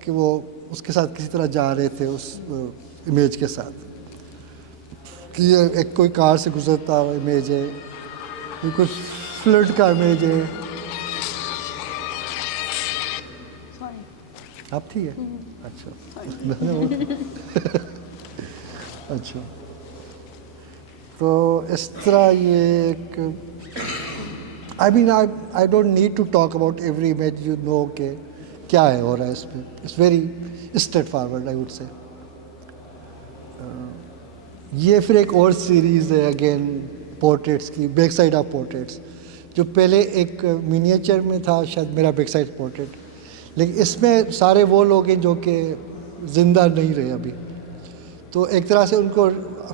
کہ وہ اس کے ساتھ کسی طرح جا رہے تھے اس امیج کے ساتھ, کہ یہ ایک کوئی کار سے گزرتا ہوا امیج ہے, کچھ فلڈ کا امیج ہے. آپ ٹھیک ہے؟ اچھا اچھا, تو اس طرح یہ ایک I mean I don't need to talk about every image, you know کہ کیا ہے ہو رہا ہے اس پہ. It's very straightforward I would say. یہ پھر ایک اور سیریز ہے اگین پورٹریٹس کی, بیک سائڈ آف پورٹریٹس, جو پہلے ایک مینیچر میں تھا شاید میرا بیک سائڈ پورٹریٹ, لیکن اس میں سارے وہ لوگ ہیں جو کہ زندہ نہیں رہے ابھی. تو ایک طرح سے ان کو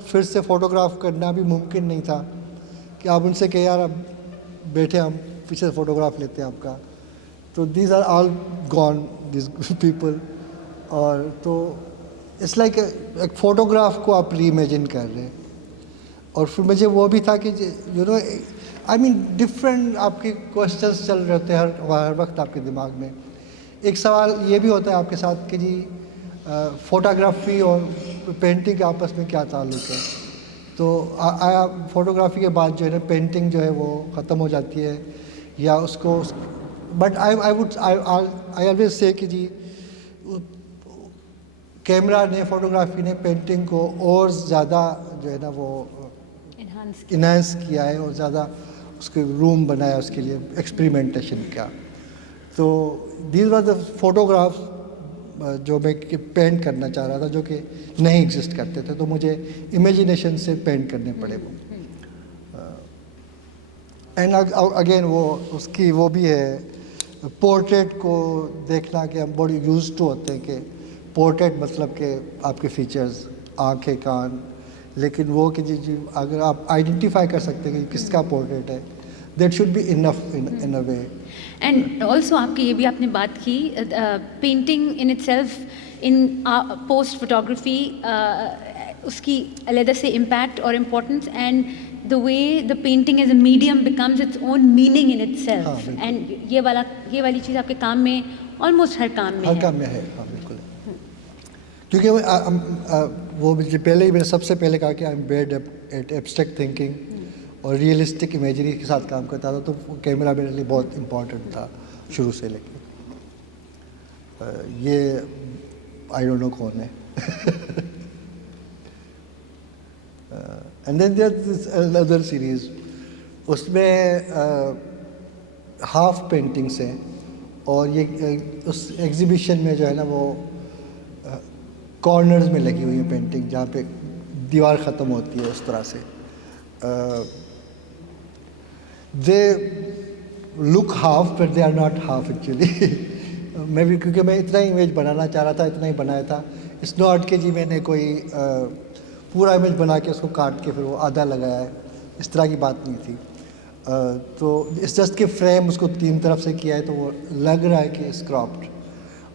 پھر سے فوٹوگراف کرنا بھی ممکن نہیں تھا کہ آپ ان سے کہ یار اب بیٹھے ہم پیچھے سے فوٹوگراف لیتے ہیں آپ کا. تو these are all gone these people. اور تو اٹس لائک ایک فوٹوگراف کو آپ ری امیجن کر رہے ہیں. اور پھر مجھے وہ بھی تھا کہ you know I main different آپ کے کوشچنس چل رہے ہوتے ہیں ہر وقت آپ کے دماغ میں. ایک سوال یہ بھی ہوتا ہے آپ کے ساتھ کہ جی فوٹوگرافی اور پینٹنگ کے آپس میں کیا تعلق ہے. تو آیا فوٹوگرافی کے بعد جو ہے نا پینٹنگ جو ہے وہ ختم ہو جاتی ہے یا اس کو, بٹ آئی آلویز سے کہ جی کیمرہ نے, فوٹوگرافی نے پینٹنگ کو اور زیادہ جو ہے نا وہ انہینس کیا ہے, اور زیادہ اس کے روم بنایا اس کے لیے ایکسپریمنٹیشن کیا. تو دیز آر دا فوٹوگرافس جو میں پینٹ کرنا چاہ رہا تھا, جو کہ نہیں ایگزسٹ کرتے تھے, تو مجھے امیجینیشن سے پینٹ کرنے پڑے وہ. اینڈ اگین وہ اس کی وہ بھی ہے پورٹریٹ کو دیکھنا کہ ہم بڑی یوز ٹو ہوتے ہیں کہ پورٹریٹ مطلب کہ آپ کے فیچرز آنکھیں کان, لیکن وہ کہ جی اگر آپ آئیڈینٹیفائی کر سکتے ہیں کہ کس کا پورٹریٹ ہے, that should be enough in a way. And also آپ کی یہ بھی آپ نے بات کی painting in itself in post photography اس کی علیحدہ سے امپیکٹ اور importance, and the way the painting as a medium becomes its own meaning in itself. And یہ والی چیز آپ کے کام میں almost ہر کام میں ہے. ہر کام میں ہے, ہاں بالکل. کیونکہ وہ پہلے ہی میں نے سب سے پہلے کہا کہ I am bad at abstract thinking اور ریئلسٹک امیجری کے ساتھ کام کرتا تھا, تو کیمرہ میرے لیے بہت امپورٹنٹ تھا شروع سے. لیکن یہ آئی ڈونٹ نو کون ہے. And then there is another series, اس میں ہاف پینٹنگس ہیں, اور یہ اس ایگزیبیشن میں جو ہے نا وہ کارنرز میں لگی ہوئی ہیں پینٹنگ, جہاں پہ دیوار ختم ہوتی ہے اس طرح سے. They look half but they are not half actually. میں بھی کیونکہ میں اتنا ہی امیج بنانا چاہ رہا تھا, اتنا ہی بنایا تھا. اٹس ناٹ کہ جی میں نے کوئی پورا امیج بنا کے اس کو کاٹ کے پھر وہ آدھا لگایا ہے, اس طرح کی بات نہیں تھی. تو اس جسٹ کہ فریم اس کو 3 طرف سے کیا ہے تو وہ لگ رہا ہے کہ اس کراپڈ.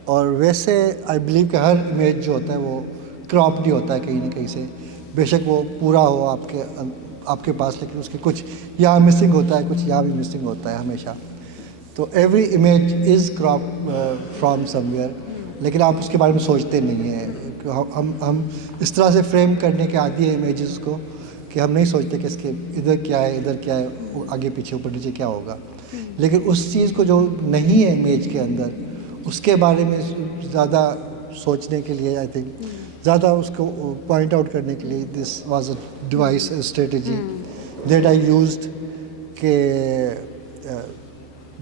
اور ویسے آئی بلیو کہ ہر امیج جو ہوتا ہے وہ کراپڈ ہی ہوتا ہے کہیں نہ کہیں سے, بے شک وہ پورا ہو آپ کے پاس, لیکن اس کے کچھ یہاں مسنگ ہوتا ہے, کچھ یہاں بھی مسنگ ہوتا ہے ہمیشہ. تو every image is crop from some where, لیکن آپ اس کے بارے میں سوچتے نہیں ہیں. ہم اس طرح سے فریم کرنے کے عادی ہیں امیجز کو کہ ہم نہیں سوچتے کہ اس کے ادھر کیا ہے, ادھر کیا ہے, آگے پیچھے اوپر نیچے کیا ہوگا. لیکن اس چیز کو جو نہیں ہے امیج کے اندر, اس کے بارے میں زیادہ سوچنے کے لیے, آئی تھنک زیادہ اس کو پوائنٹ آؤٹ کرنے کے لیے this was a device strategy that I used, کہ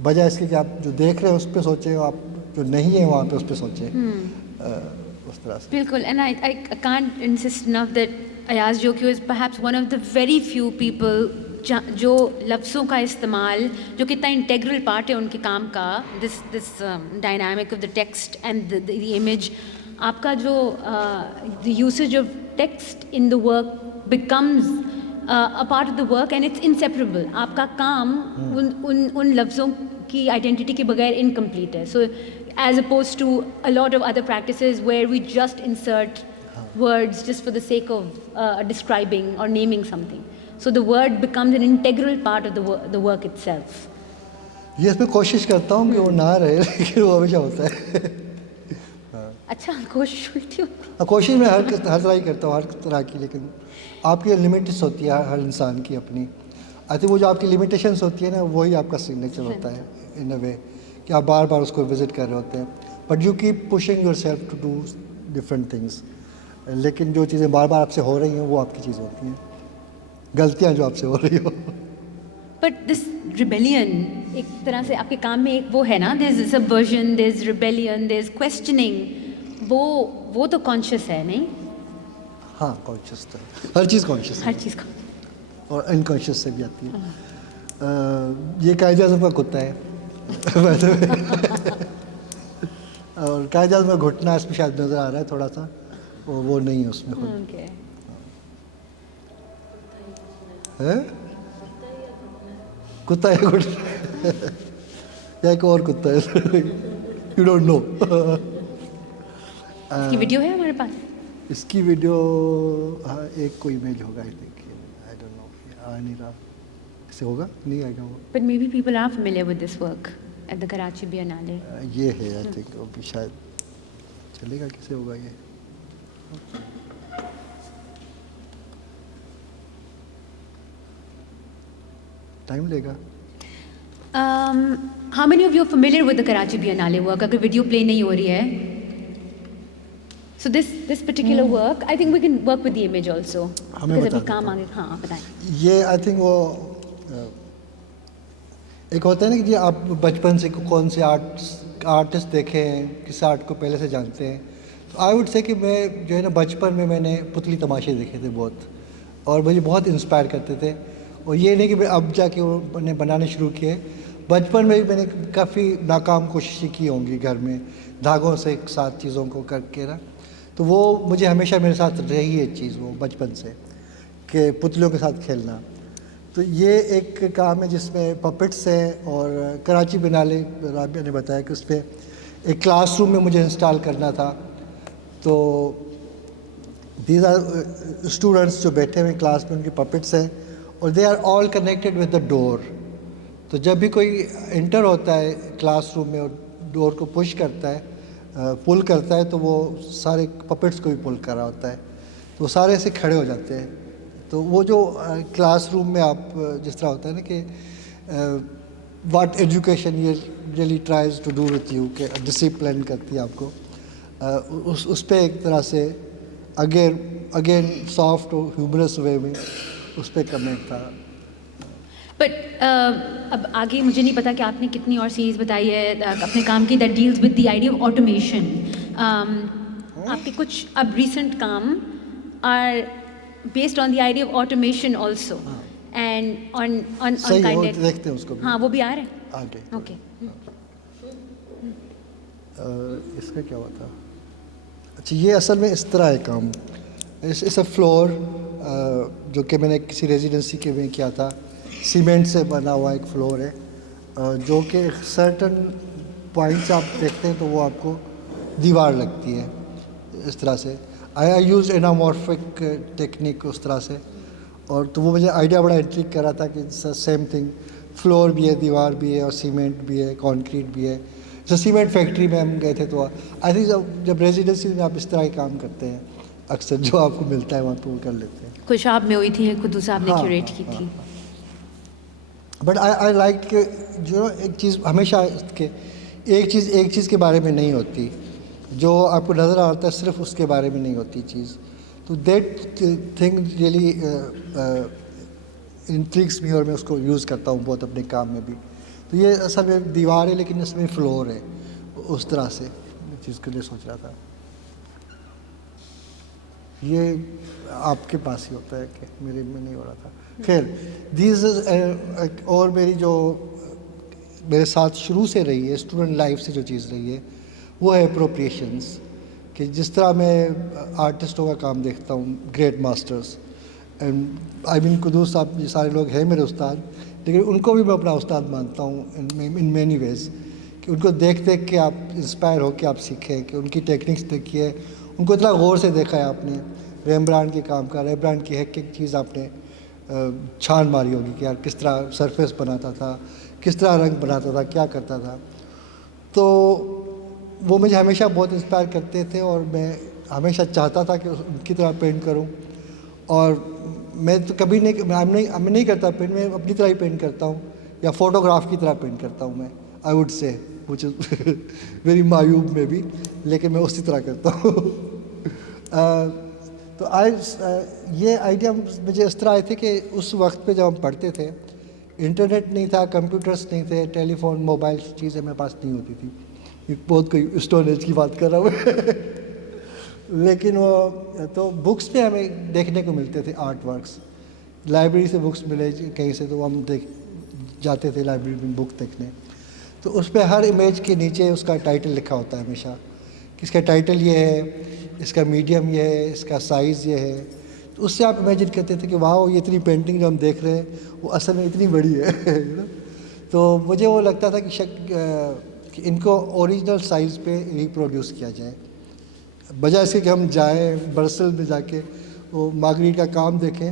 بجائے اس کے کہ آپ جو دیکھ رہے ہیں اس پہ سوچیں, آپ جو نہیں ہے وہاں پہ اس پہ سوچیں. اس طرح سے بالکل. And I can't insist enough that Ayaz Jokio is perhaps one of the very few people جو لفظوں کا استعمال جو کتنا انٹیگرل پارٹ ہے ان کے کام کا, this dynamic of the text and the image, آپ کا جو usage of text in the work becomes a part of the work and it's inseparable. آپ کا کام ان لفظوں کی آئیڈینٹی کے بغیر incomplete ہے. So as opposed to a lot of other practices where we just insert words just for the sake of describing or naming something. So the word becomes an integral part of the work itself. یہ اس میں کوشش کرتا ہوں کہ وہ نہ رہے, لیکن وہ ہمیشہ ہوتا ہے. اچھا کوشش ہوتی ہوتی. کوشش میں ہر طرح ہی کرتا ہوں, ہر طرح کی, لیکن آپ کی لمیٹس ہوتی ہے ہر انسان کی اپنی. آئی تھنک وہ جو آپ کی لمیٹیشنس ہوتی ہے نا, وہی آپ کا سگنیچر ہوتا ہے ان اے وے, کہ آپ بار بار اس کو وزٹ کر رہے ہوتے ہیں, but you keep pushing yourself to do different things. لیکن جو چیزیں بار بار آپ سے ہو رہی ہیں وہ آپ کی چیز ہوتی ہیں, غلطیاں جو آپ سے ہو رہی ہو. بٹ دس ریبیلین ایک طرح سے آپ کے کام میں ایک وہ ہے نا, دیر از سبورژن, دیر از ریبیلین, دیر از کویسچننگ, وہ تو کانشیس ہے نہیں؟ ہاں کانشیس تو ہر چیز کانشیس ہے, ہر چیز کا, اور انکانشیس سے بھی آتی ہے. یہ قائد اعظم کا کتا ہے, اور قائد اعظم کا گھٹنا اس میں شاید نظر آ رہا ہے تھوڑا سا, وہ نہیں ہے اس میں خود. کتا ہے گھٹنا یا ایک اور کتا ہے, یو ڈونٹ نو. اس کی ویڈیو ہے ہمارے پاس. اس کی ویڈیو ہاں ایک کوئی امیج ہوگا, آئی ڈونٹ نو, آ نہیں رہا, اس سے ہوگا نہیں آئے گا وہ. But maybe people are familiar with this work at the Karachi biennale. یہ ہے آئی تھنک, وہ بھی شاید چلے گا, کسے ہوگا یہ, ٹائم لے گا. How many of you are familiar with the Karachi Biennale work? اگر ویڈیو پلے نہیں ہو رہی ہے. So this particular work, I think we can work with the image also. Because ابھی کام آگے, ہاں بتائیں. یہ آئی تھنک وہ ایک ہوتا ہے نا کہ جی آپ بچپن سے کون سے آرٹسٹ دیکھے ہیں, کس آرٹ کو پہلے سے جانتے ہیں. تو آئی وڈ سے کہ میں جو ہے نا بچپن میں نے پتلی تماشے دیکھے تھے بہت, اور مجھے بہت انسپائر کرتے تھے. اور یہ نہیں کہ میں اب جا کے وہ میں نے بنانے شروع کیے, بچپن میں بھی میں نے کافی ناکام کوششیں کی ہوں گی گھر میں دھاگوں سے ایک ساتھ چیزوں کو کر کے نا. تو وہ مجھے ہمیشہ میرے ساتھ رہی ہے چیز وہ بچپن سے کہ پتلیوں کے ساتھ کھیلنا. تو یہ ایک کام ہے جس میں پپٹس ہیں, اور کراچی بنالے رابعہ نے بتایا کہ اس پہ ایک کلاس روم میں مجھے انسٹال کرنا تھا. تو دیز آر اسٹوڈنٹس جو بیٹھے ہوئے کلاس میں, ان کے پپٹس ہیں اور they are all connected with the door. تو جب بھی کوئی انٹر ہوتا ہے کلاس روم میں اور ڈور کو پش کرتا ہے, پل کرتا ہے, تو وہ سارے پپٹس کو بھی پل کر رہا ہوتا ہے. تو وہ سارے ایسے کھڑے ہو جاتے ہیں. تو وہ جو کلاس روم میں آپ جس طرح ہوتا ہے نا کہ واٹ ایجوکیشن یہ really tries to do with you, کہ ڈسپلن کرتی ہے آپ کو, اس پہ ایک طرح سے اگین سافٹ اور ہیومرس وے میں اس پہ کمنٹ تھا. بٹ اب آگے مجھے نہیں پتا کہ آپ نے کتنی اور سیریز بتائی ہے اپنے کام کی that deals with the idea of automation. آپ کے کچھ اب ریسنٹ کام are based on the idea of automation also, and on صحیح وہ دیکھتے ہیں اس کو بھی. ہاں وہ بھی آ رہے ہیں. آگے اوکے. اس کا کیا ہوا تھا؟ اچھا, یہ اصل میں اس طرح ہے کام. اس اے فلور جو کہ میں نے کسی ریزیڈنسی کے میں کیا تھا, سیمنٹ سے بنا ہوا ایک فلور ہے, جو کہ سرٹن پوائنٹس آپ دیکھتے ہیں تو وہ آپ کو دیوار لگتی ہے اس طرح سے. آئی یوز انامورفک ٹیکنیک اس طرح سے, اور تو وہ مجھے آئیڈیا بڑا انٹریگ کر رہا تھا کہ سیم تھنگ, فلور بھی ہے, دیوار بھی ہے, اور سیمنٹ بھی ہے, کانکریٹ بھی ہے. تو سیمنٹ فیکٹری میں ہم گئے تھے, تو آئی تھنک جب ریزیڈنسی میں آپ اس طرح کے کام کرتے ہیں اکثر جو آپ کو ملتا ہے وہاں پہ وہ کر لیتے ہیں. خوشاب میں ہوئی تھی, خود صاحب نے کیوریٹ کی تھی. بٹ آئی لائک کہ جو ایک چیز ہمیشہ کہ ایک چیز کے بارے میں نہیں ہوتی, جو آپ کو نظر آتا ہے صرف اس کے بارے میں نہیں ہوتی چیز. تو دیٹ تھنگ ریئلی انٹریگس می, اور میں اس کو یوز کرتا ہوں بہت اپنے کام میں بھی. تو یہ اصل میں دیوار ہے لیکن اس میں فلور ہے, اس طرح سے چیز کے لیے سوچ رہا تھا. یہ آپ کے پاس ہی ہوتا ہے کہ میرے میں نہیں ہو رہا تھا. خیر, دیز اور میری جو میرے ساتھ شروع سے رہی ہے, اسٹوڈنٹ لائف سے جو چیز رہی ہے, وہ ہے اپروپریشنس. کہ جس طرح میں آرٹسٹوں کا کام دیکھتا ہوں, گریٹ ماسٹرس, اینڈ آئی مین قدوس صاحب یہ سارے لوگ ہیں میرے استاد, لیکن ان کو بھی میں اپنا استاد مانتا ہوں ان مینی ویز. کہ ان کو دیکھ کے آپ انسپائر ہو کے آپ سیکھیں, کہ ان کی ٹیکنکس دیکھیے, ان کو اتنا غور سے دیکھا ہے آپ نے. ریمبرانڈ کے کام کا, ریمبرانڈ کی ایک چیز آپ نے چھان ماری ہوگی کہ یار کس طرح سرفیس بناتا تھا, کس طرح رنگ بناتا تھا, کیا کرتا تھا. تو وہ مجھے ہمیشہ بہت انسپائر کرتے تھے, اور میں ہمیشہ چاہتا تھا کہ ان کی طرح پینٹ کروں. اور میں تو کبھی نہیں کرتا پینٹ, میں اپنی طرح ہی پینٹ کرتا ہوں, یا فوٹوگراف کی طرح پینٹ کرتا ہوں میں, آئی ووڈ سے, وچ از ویری مایوب میں بھی, لیکن میں اسی طرح کرتا ہوں. تو یہ آئیڈیا مجھے اس طرح آئے تھے کہ اس وقت پہ جب ہم پڑھتے تھے, انٹرنیٹ نہیں تھا, کمپیوٹرس نہیں تھے, ٹیلی فون, موبائل چیزیں میرے پاس نہیں ہوتی تھی. بہت کوئی اسٹون ایج کی بات کر رہا ہوں لیکن وہ تو بکس پہ ہمیں دیکھنے کو ملتے تھے آرٹ ورکس. لائبریری سے بکس ملے کہیں سے, تو ہم جاتے تھے لائبریری میں بک دیکھنے. تو اس پہ ہر امیج کے نیچے اس کا ٹائٹل لکھا ہوتا ہے ہمیشہ, کہ اس کا ٹائٹل یہ ہے, اس کا میڈیم یہ ہے, اس کا سائز یہ ہے. تو اس سے آپ امیجن کرتے تھے کہ واہ یہ اتنی پینٹنگ جو ہم دیکھ رہے ہیں وہ اصل میں اتنی بڑی ہے. تو مجھے وہ لگتا تھا کہ ان کو اوریجنل سائز پہ ریپروڈیوس کیا جائے, بجائے اس کے کہ ہم جائیں برسل میں جا کے وہ مارگریٹ کا کام دیکھیں.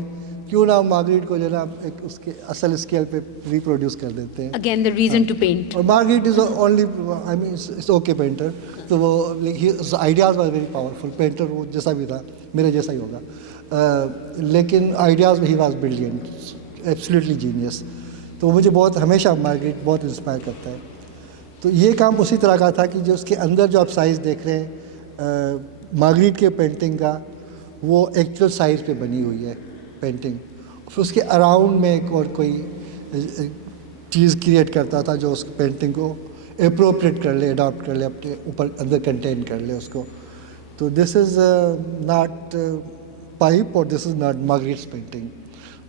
کیوں نہ مارگریٹ کو جو ہے نا ایک اس کے اصل اسکیل پہ ریپروڈیوس کر دیتے ہیں. Again the reason to paint. اور Magritte is only I mean it's okay painter. تو وہ ideas was very powerful painter, وہ جیسا بھی تھا میرے جیسا ہی ہوگا, لیکن آئیڈیاز ہی واز بریلینٹ, ایبسلیوٹلی جینیس. تو مجھے بہت ہمیشہ مارگریٹ بہت انسپائر کرتا ہے. تو یہ کام اسی طرح کا تھا کہ جو اس کے اندر جو آپ سائز دیکھ رہے ہیں مارگریٹ کے پینٹنگ کا, وہ ایکچوئل سائز پہ بنی ہوئی ہے پینٹنگ. پھر اس کے اراؤنڈ میں ایک اور کوئی چیز کریٹ کرتا تھا جو اس پینٹنگ کو اپروپریٹ کر لے, اڈاپٹ کر لے, اپنے اوپر اندر کنٹین کر لے اس کو. تو دس از ناٹ پائپ, اور this is not Magritte's painting.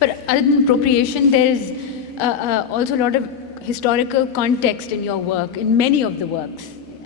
But other than appropriation, there is also a lot of historical context in your work, in many of the works.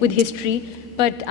with history, but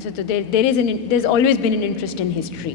so there's always been an interest in history.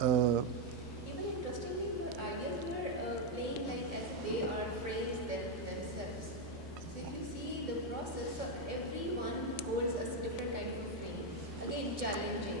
Even interestingly, your ideas were playing like as they are frames themselves. So if you see the process, so everyone holds a different kind of a frame. Again, challenging,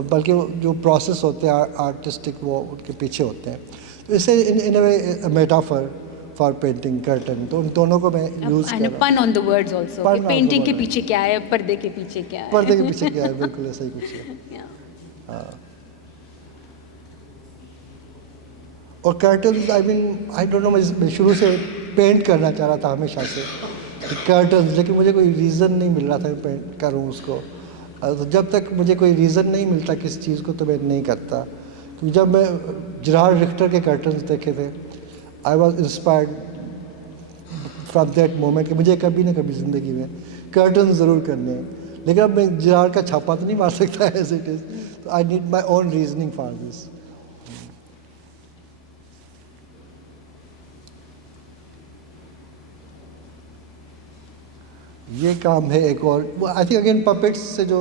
بلکہ جو process ہوتے ہیں artistic وہ ان کے پیچھے ہوتے ہیں. تو اس سے in a way metaphor for painting curtain, تو ان دونوں کو میں یوز کر رہا ہوں. Pun on the words also, Pun on the painting کے word. پیچھے کیا ہے, پردے کے پیچھے کیا ہے. پردے کے پیچھے کیا ہے, بالکل ایسا ہی کچھ ہے. Yeah. اور curtains I mean I don't نو, میں شروع سے پینٹ کرنا چاہ رہا تھا ہمیشہ سے کرٹنز, لیکن مجھے کوئی ریزن نہیں مل رہا تھا میں پینٹ کروں اس کو. تو جب تک مجھے کوئی ریزن نہیں ملتا کس چیز کو تو میں نہیں کرتا. کیونکہ جب میں جرارڈ رکھٹر کے کرٹنز دیکھے تھے, I was inspired from that moment کہ مجھے کبھی نہ کبھی زندگی میں کرٹن ضرور کرنے ہیں. لیکن اب میں جرارڈ کا چھاپا تو نہیں مار سکتا ایز اٹ از, تو I need my own reasoning for this. یہ کام ہے ایک اور, آئی تھنک اگین پپیٹس سے جو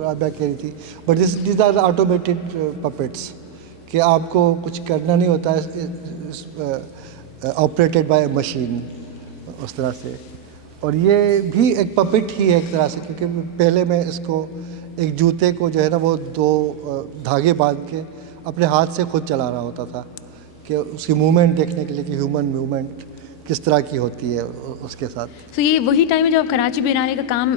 رابعہ کہہ رہی تھی, but these are automated puppets, کہ آپ کو کچھ کرنا نہیں ہوتا ہے, آپریٹڈ بائی اے مشین اس طرح سے. اور یہ بھی ایک پپٹ ہی ہے ایک طرح سے, کیونکہ پہلے میں اس کو ایک جوتے کو جو ہے نا وہ 2 دھاگے باندھ کے اپنے ہاتھ سے خود چلا رہا ہوتا تھا, کہ اس کی موومنٹ دیکھنے کے لیے کہ ہیومن موومنٹ کس طرح کی ہوتی ہے اس کے ساتھ. سو یہ وہی ٹائم ہے جب آپ کراچی بنانے کا کام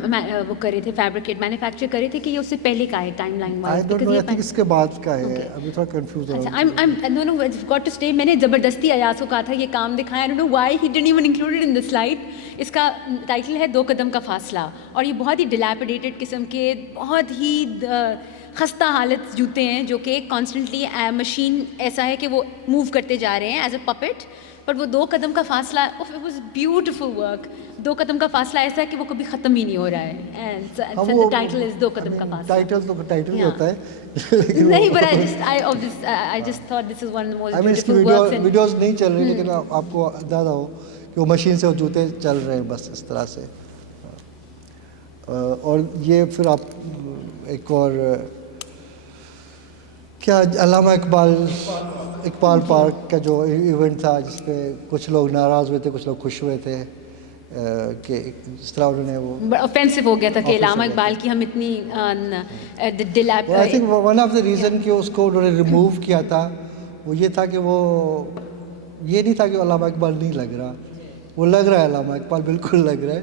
وہ کر رہے تھے, فیبریکیٹ مینوفیکچر کر رہے تھے, کہ یہ اس سے پہلے کا ہے ٹائم لائن آئی wise? Don't know, I think اس کے بعد کا ہے, ابھی تھوڑا کنفیوز ہو رہا ہوں. میں نے زبردستی ایاز کو کہا تھا یہ کام دکھائیں, I don't know why he didn't even include it in the slide. اس کا ٹائٹل ہے 2 قدم کا فاصلہ, اور یہ بہت ہی ڈیلیپیڈیٹڈ قسم کے بہت ہی خستہ حالت جوتے ہیں, جو کہ کانسٹنٹلی مشین ایسا ہے کہ وہ موو کرتے جا رہے ہیں ایز اے پپٹ. بٹ وہ 2 قدم کا فاصلہ, اٹ واز بیوٹیفل ورک. 2 قدم کا فاصلہ ایسا ہے کہ وہ کبھی ختم ہی نہیں ہو رہا ہے. ٹائٹل از 2 قدم کا فاصلہ. ٹائٹل تو ٹائٹل ہی ہوتا ہے, نہیں, but I just thought this is one of the most آئی مین اس کی beautiful works. and ویڈیوز نہیں چل رہی, لیکن آپ کو اندازہ ہو کہ وہ مشین سے وہ جوتے چل رہے ہیں بس اس طرح سے. اور یہ پھر آپ ایک اور کیا علامہ اقبال پارک کا جو ایونٹ تھا, جس پہ کچھ لوگ ناراض ہوئے تھے, کچھ لوگ خوش ہوئے تھے, کہ جس طرح انہوں نے وہ offensive ہو گیا تھا کہ علامہ اقبال کی ہم اتنی I think one of the reason کہ اس کو انہوں نے ریموو کیا تھا وہ یہ تھا کہ وہ یہ نہیں تھا کہ علامہ اقبال نہیں لگ رہا, وہ لگ رہا ہے, علامہ اقبال بالکل لگ رہا ہے,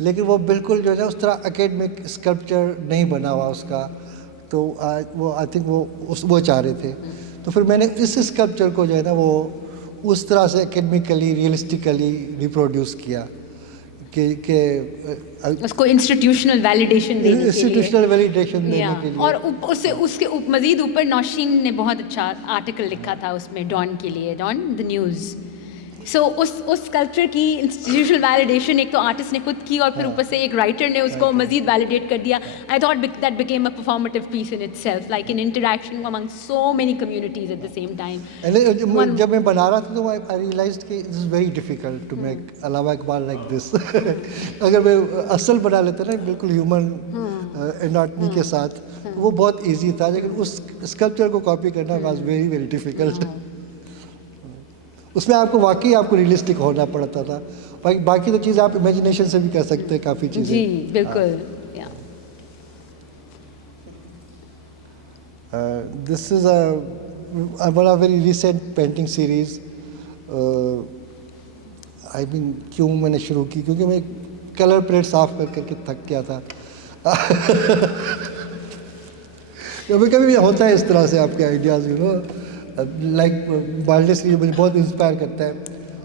لیکن وہ بالکل جو ہے اس طرح اکیڈمک اسکلپچر نہیں بنا ہوا اس کا. تو وہ آئی تھنک وہ چاہ رہے تھے. تو پھر میں نے اس اسکلپچر کو جو ہے نا وہ اس طرح سے اکیڈمیکلی ریئلسٹکلی ریپروڈیوس کیا, کہ اس کو انسٹیٹیوشنل ویلیڈیشن دینے کے لیے, انسٹیٹیوشنل ویلیڈیشن دینے کے لیے. اور اس کے مزید اوپر نوشین نے بہت اچھا آرٹیکل لکھا تھا اس میں ڈان کے لیے, ڈان دا نیوز. سو اس کلچر کی انسٹیٹیوشنل ویلیڈیشن ایک تو آرٹسٹ نے خود کی, اور پھر اوپر سے ایک رائٹر نے اس کو مزید ویلیڈیٹ کر دیا. I thought that became a performative piece in itself, like in interaction among so many communities at the same time. جب میں بنا رہا تھا تو آئی ریئلائزڈ کہ it is very difficult to make Allama Iqbal like this. اگر میں اصل بنا لیتا نا بالکل ہیومن اناٹمی کے ساتھ, وہ بہت ایزی تھا, لیکن اس اسکلپچر کو کاپی کرنا واز ویری ویری ڈیفیکلٹ. اس میں آپ کو واقعی آپ کو ریئلسٹک ہونا پڑتا تھا. باقی تو چیزیں آپ امیجنیشن سے بھی کر سکتے ہیں کافی چیزیں. جی بالکل. This is one of very recent painting series. I mean کیوں میں نے شروع کی, کیونکہ میں کلر پلیٹ صاف کر کے تھک گیا تھا. کبھی کبھی ہوتا ہے اس طرح سے آپ کے آئیڈیاز, یو نو, لائک بالڈے سیریز مجھے بہت انسپائر کرتا ہے.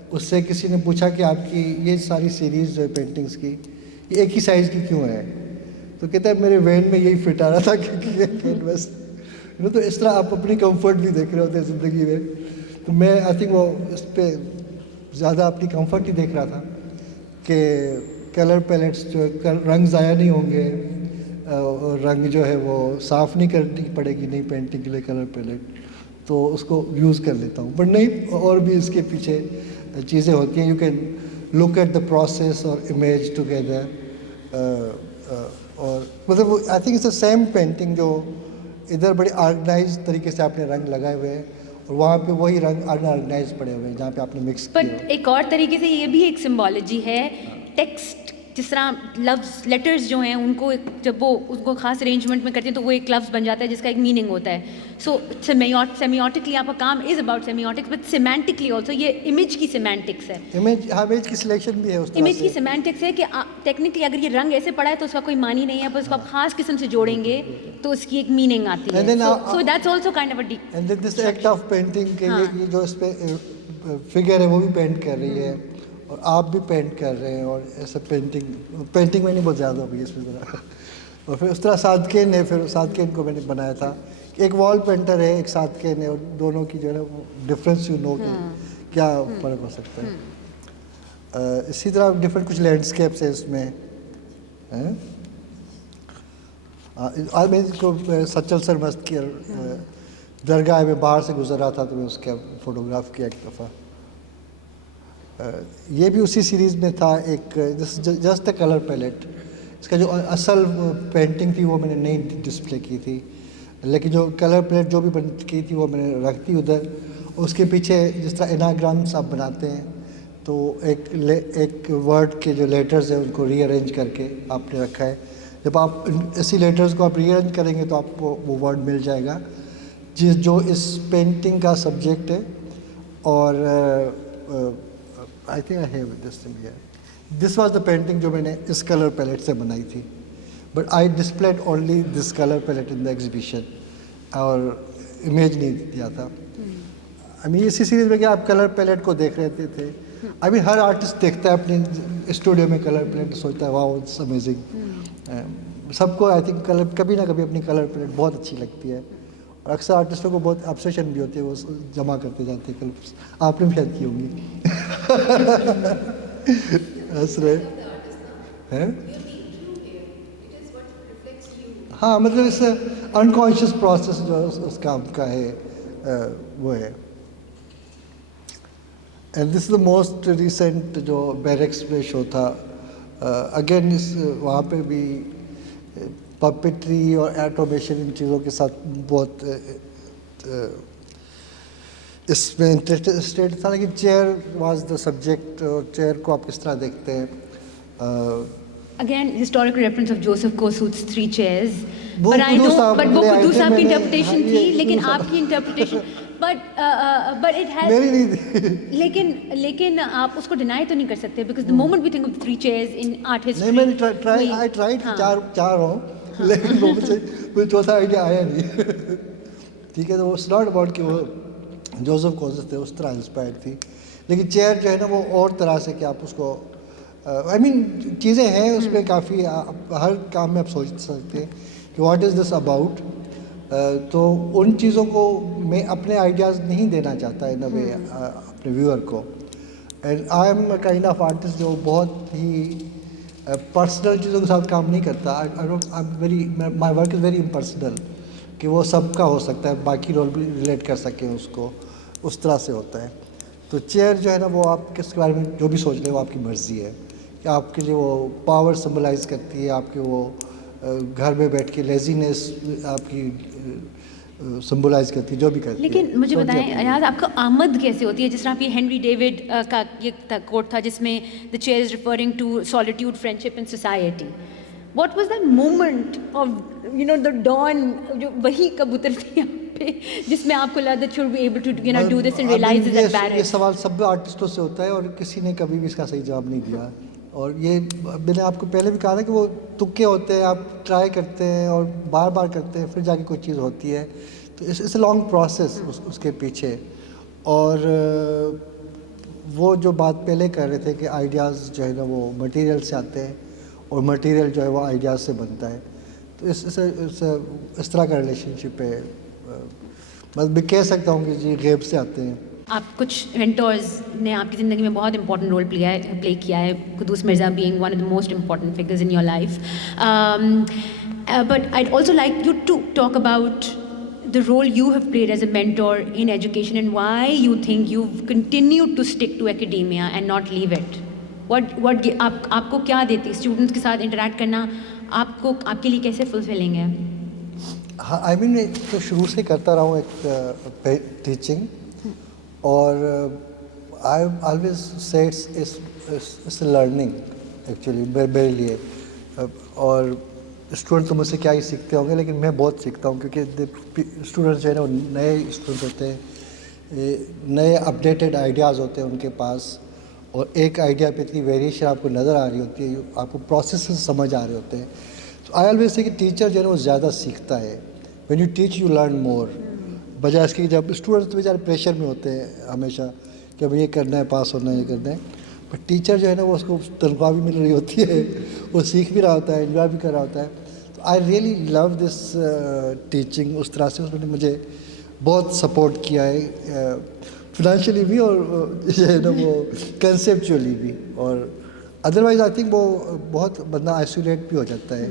اس سے کسی نے پوچھا کہ آپ کی یہ ساری سیریز جو ہے پینٹنگس کی, یہ ایک ہی سائز کی کیوں ہے؟ تو کہتا ہے میرے وین میں یہی فٹ آ رہا تھا کیونکہ یہ کینوس, تو اس طرح آپ اپنی کمفرٹ بھی دیکھ رہے ہوتے ہیں زندگی میں. تو میں آئی تھنک وہ اس پہ زیادہ اپنی کمفرٹ ہی دیکھ رہا تھا کہ کلر پیلیٹس جو رنگ ضائع نہیں ہوں گے, رنگ جو ہے وہ صاف نہیں کرنی پڑے گی نئی پینٹنگ کے لیے کلر پیلیٹ, تو اس کو یوز کر لیتا ہوں. بٹ نہیں, اور بھی اس کے پیچھے چیزیں ہوتی ہیں. You can look at the process اور امیج ٹوگیدر, اور مطلب I think it's a same painting جو ادھر بڑے آرگنائز طریقے سے آپ نے رنگ لگائے ہوئے ہیں, اور وہاں پہ وہی رنگ انآرگنائز پڑے ہوئے ہیں جہاں پہ آپ نے مکس کیا. بٹ ایک اور طریقے سے یہ بھی ایک سمبالوجی ہے ٹیکسٹ جس طرح لفظ لیٹرز جو ہیں ان کو جب وہ اس کو خاص ارینجمنٹ میں کرتے ہیں تو وہ ایک لفظ بن جاتا ہے جس کا ایک میننگ ہوتا ہے. سو سیمیوٹکلی آپ کا کام is about semiotics but semantically also یہ امیج کی سیمینٹکس ہے. امیج کی سلیکشن بھی ہے اس طرح امیج کی سے. سیمینٹکس ہے کہ ٹیکنیکلی اگر یہ رنگ ایسے پڑا ہے تو اس کا کوئی معنی نہیں ہے, پر اس کو آپ خاص قسم سے جوڑیں گے تو اس کی ایک میننگ آتی And ہے. then so that's also kind of a and then this act of painting کہ یہ جو اس پہ فگر ہے وہ بھی پینٹ کر رہی ہے اور آپ بھی پینٹ کر رہے ہیں, اور ایسا پینٹنگ میں نہیں بہت زیادہ ہوئی اس میں ذرا. اور پھر اس طرح صادقین کو میں نے بنایا تھا کہ ایک وال پینٹر ہے ایک صادقین ہے, اور دونوں کی جو ہے نا ڈفرینس یو نو کہ کیا فرق ہو سکتا ہے. اسی طرح ڈفرینٹ کچھ لینڈسکیپس ہیں اس میں. آج میں اس کو سچل سرمست کی درگاہ میں باہر سے گزر رہا تھا تو میں اس کا فوٹوگراف کیا ایک دفعہ. یہ بھی اسی سیریز میں تھا ایک جسٹ اے کلر پیلیٹ. اس کا جو اصل پینٹنگ تھی وہ میں نے نہیں ڈسپلے کی تھی, لیکن جو کلر پیلیٹ جو بھی بن کی تھی وہ میں نے رکھ دی ادھر. اس کے پیچھے جس طرح اناگرامس آپ بناتے ہیں تو ایک ورڈ کے جو لیٹرز ہیں ان کو ری ارینج کر کے آپ نے رکھا ہے. جب آپ اسی لیٹرز کو آپ ری ارینج کریں گے تو آپ کو وہ ورڈ مل جائے گا جو اس پینٹنگ کا سبجیکٹ ہے. اور I think I have this thing here. This was the painting جو میں نے اس کلر پیلیٹ سے بنائی تھی, but I displayed only this colour palette in the exhibition, اور امیج نہیں دیا تھا. اسی سیریز میں کہ آپ کلر پیلیٹ کو دیکھ رہے تھے. ابھی ہر آرٹسٹ دیکھتا ہے اپنے اسٹوڈیو میں کلر پیلیٹ, سوچتا ہے واو اٹس امیزنگ. سب کو آئی تھنک کبھی نہ کبھی اپنی کلر پیلیٹ بہت اچھی لگتی ہے, اور اکثر آرٹسٹوں کو بہت آبسیشن بھی ہوتی ہے, وہ جمع کرتے جاتے ہیں کلرس. آپ نے بھی شاید کی ہوں گی. ہنس رہے ہیں. ہاں مطلب اس انکانشیس پروسیس جو اس کام کا ہے وہ ہے. And this is the most recent جو بیرکس میں شو تھا. اگین وہاں پہ بھی پپیٹری اور ایٹومیشن ان چیزوں کے ساتھ بہت اس میں انٹرسٹیڈ تھا, لیکن چیئر واز دا سبجیکٹ, اور چیئر کو آپ کس طرح دیکھتے ہیں. Again, historical reference of Joseph Kossuth's three chairs. وہ But I know, but وہ قدوس قدوس صاحب کی میں نے- interpretation ہاں، تھی, یہ لیکن قدوس آپ کی interpretation, but it has. میری نہیں تھی. لیکن آپ اس کو ڈینائی تو نہیں کر سکتے, because the moment we think of three chairs in art history. نہیں, میں نے آئی ٹرائی چار ہوں, لیکن وہ مجھے چوتھا آئیڈیا آیا نہیں. ٹھیک ہے, تو وہ اٹس ناٹ اباؤٹ کہ وہ جوزف کوسس تھے اس طرح انسپائرڈ تھی, لیکن چیئر جو ہے نا وہ اور طرح سے کہ آپ اس کو آئی مین چیزیں ہیں اس میں کافی, ہر کام میں آپ سوچ سکتے ہیں کہ واٹ از دس اباؤٹ. تو ان چیزوں کو میں اپنے آئیڈیاز نہیں دینا چاہتا ان اے وے اپنے ویور کو. And I am a kind of artist جو بہت ہی پرسنل چیزوں کے ساتھ کام نہیں کرتا. My work is very impersonal, کہ وہ سب کا ہو سکتا ہے, باقی رول بھی ریلیٹ کر سکیں اس کو, اس طرح سے ہوتا ہے. تو چیئر جو ہے نا وہ آپ کس کے بارے میں جو بھی سوچ لیں وہ آپ کی مرضی ہے, کہ آپ کے لیے وہ پاور سمبلائز کرتی ہے, آپ کے وہ گھر میں بیٹھ کے لیزینس آپ کی سمبلائز کرتی ہے, جو بھی کرتی ہے. لیکن مجھے بتائیں ایاز, آپ کا آمد کیسے ہوتی ہے؟ جس طرح آپ یہ ہینری ڈیوڈ کا یہ کوٹ تھا جس میں the chair is referring to solitude, friendship and society. What was that moment of the dawn, جو وہی کب اترتی ہے آپ پہ جس میں آپ کو لگا that should be able to do this and realize that یہ بیرکس؟ سوال سب آرٹسٹوں سے ہوتا ہے, اور کسی نے کبھی بھی اس کا صحیح جواب نہیں دیا. اور یہ میں نے آپ کو پہلے بھی کہا تھا کہ وہ تکے ہوتے ہیں, آپ ٹرائی کرتے ہیں اور بار بار کرتے ہیں, پھر جا کے کوئی چیز ہوتی ہے. تو اٹس اے لانگ پروسیس اس کے پیچھے. اور وہ جو بات پہلے کر رہے تھے کہ آئیڈیاز جو ہے نا وہ مٹیریل سے آتے ہیں, اور مٹیریل جو ہے وہ آئیڈیاز سے بنتا ہے. تو اس طرح کا ریلیشن شپ ہے. بس میں کہہ سکتا ہوں کہ جی غیب سے آتے ہیں. آپ کچھ مینٹورز نے آپ کی زندگی میں بہت امپورٹنٹ رول پلے کیا ہے, Quddus Mirza being one of the most important figures in your life. But I'd also like you to talk about the role you have played as a mentor in education and why you think you've continued to stick to academia and not leave it. What آپ کو کیا دیتی students کے ساتھ interact کرنا, آپ کے لیے کیسے فلفلنگ ہے؟ ہاں, آئی مین تو شروع سے کرتا رہا ہوں ایک ٹیچنگ, اور I always say it's learning. Actually میرے لیے. اور اسٹوڈنٹ تو مجھ سے کیا ہی سیکھتے ہوں گے, لیکن میں بہت سیکھتا ہوں, کیونکہ اسٹوڈنٹس جو ہے نا وہ نئے اسٹوڈنٹ ہوتے ہیں, نئے اپڈیٹڈ آئیڈیاز ہوتے ہیں ان کے پاس, اور ایک آئیڈیا پہ اتنی ویریشن آپ کو نظر آ رہی ہوتی ہے, آپ کو پروسیسز سمجھ آ رہے ہوتے ہیں. تو آئی آلویز سے کہ ٹیچر جو ہے نا وہ زیادہ سیکھتا ہے. When you teach you learn more, بجائے اس کی جب اسٹوڈنٹس تو بیچارے پریشر میں ہوتے ہیں ہمیشہ کہ اب یہ کرنا ہے, پاس ہونا ہے, یہ کرنا ہے. بٹ ٹیچر جو ہے نا وہ اس کو تنخواہ بھی مل رہی ہوتی ہے, وہ سیکھ بھی رہا ہوتا ہے, انجوائے بھی کر رہا ہوتا ہے. تو I really love this teaching. اس طرح سے اس نے مجھے بہت سپورٹ کیا ہے, فنانشلی بھی اور جو ہے نا وہ کنسیپچولی بھی. اور ادروائز آئی تھنک وہ بہت بندہ آئسولیٹ بھی ہو جاتا ہے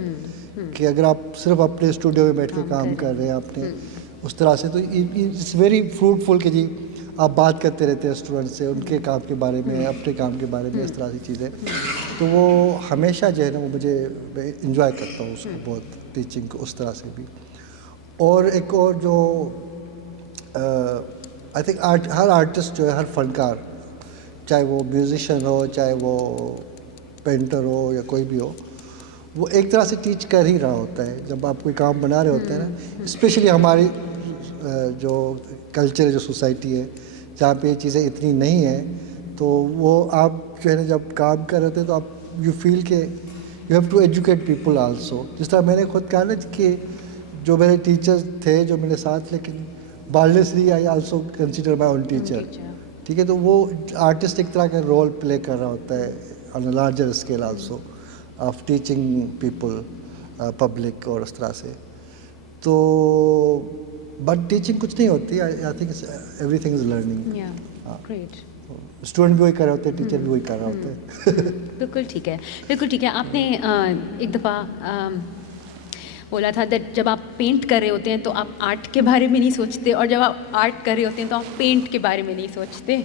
کہ اگر آپ صرف اپنے اسٹوڈیو میں بیٹھ کے کام کر رہے ہیں اپنے اس طرح سے, تو اٹس ویری فروٹفل کہ جی آپ بات کرتے رہتے ہیں اسٹوڈنٹ سے ان کے کام کے بارے میں, اپنے کام کے بارے میں, اس طرح کی چیزیں. تو وہ ہمیشہ جو ہے نا وہ مجھے انجوائے کرتا ہوں اس کو بہت, ٹیچنگ کو اس طرح سے بھی. اور ایک اور جو آئی تھنک ہر آرٹسٹ جو ہے, ہر فنکار, چاہے وہ میوزیشین ہو, چاہے وہ پینٹر ہو یا کوئی بھی ہو, وہ ایک طرح سے ٹیچ کر ہی رہا ہوتا ہے. جب آپ کوئی کام بنا رہے ہوتے ہیں نا, اسپیشلی ہماری جو کلچر, جو سوسائٹی ہے جہاں پہ یہ چیزیں اتنی نہیں ہیں, تو وہ آپ جو ہے نا جب کام کر رہے ہوتے ہیں تو آپ یو فیل کہ you have to educate people also. جس طرح میں نے خود کہا نا کہ جو میرے ٹیچر تھے جو میرے ساتھ, لیکن بارڈلیسلی I also consider my own teacher. ٹھیک ہے, تو وہ آرٹسٹ ایک طرح کا رول پلے کر رہا ہوتا ہے on a larger scale also of teaching people, public, اور اس طرح سے. تو بٹ ٹیچنگ کچھ نہیں ہوتی, I think every thing is learning. Great. Student بھی وہی کر رہے ہوتے ہیں, ٹیچر بھی وہی کر رہا ہوتا ہے. بالکل ٹھیک ہے, بالکل ٹھیک ہے. آپ نے ایک دفعہ بولا تھا دیٹ جب آپ پینٹ کر رہے ہوتے ہیں تو آپ آرٹ کے بارے میں نہیں سوچتے, اور جب آپ آرٹ کر رہے ہوتے ہیں تو آپ پینٹ کے بارے میں نہیں سوچتے.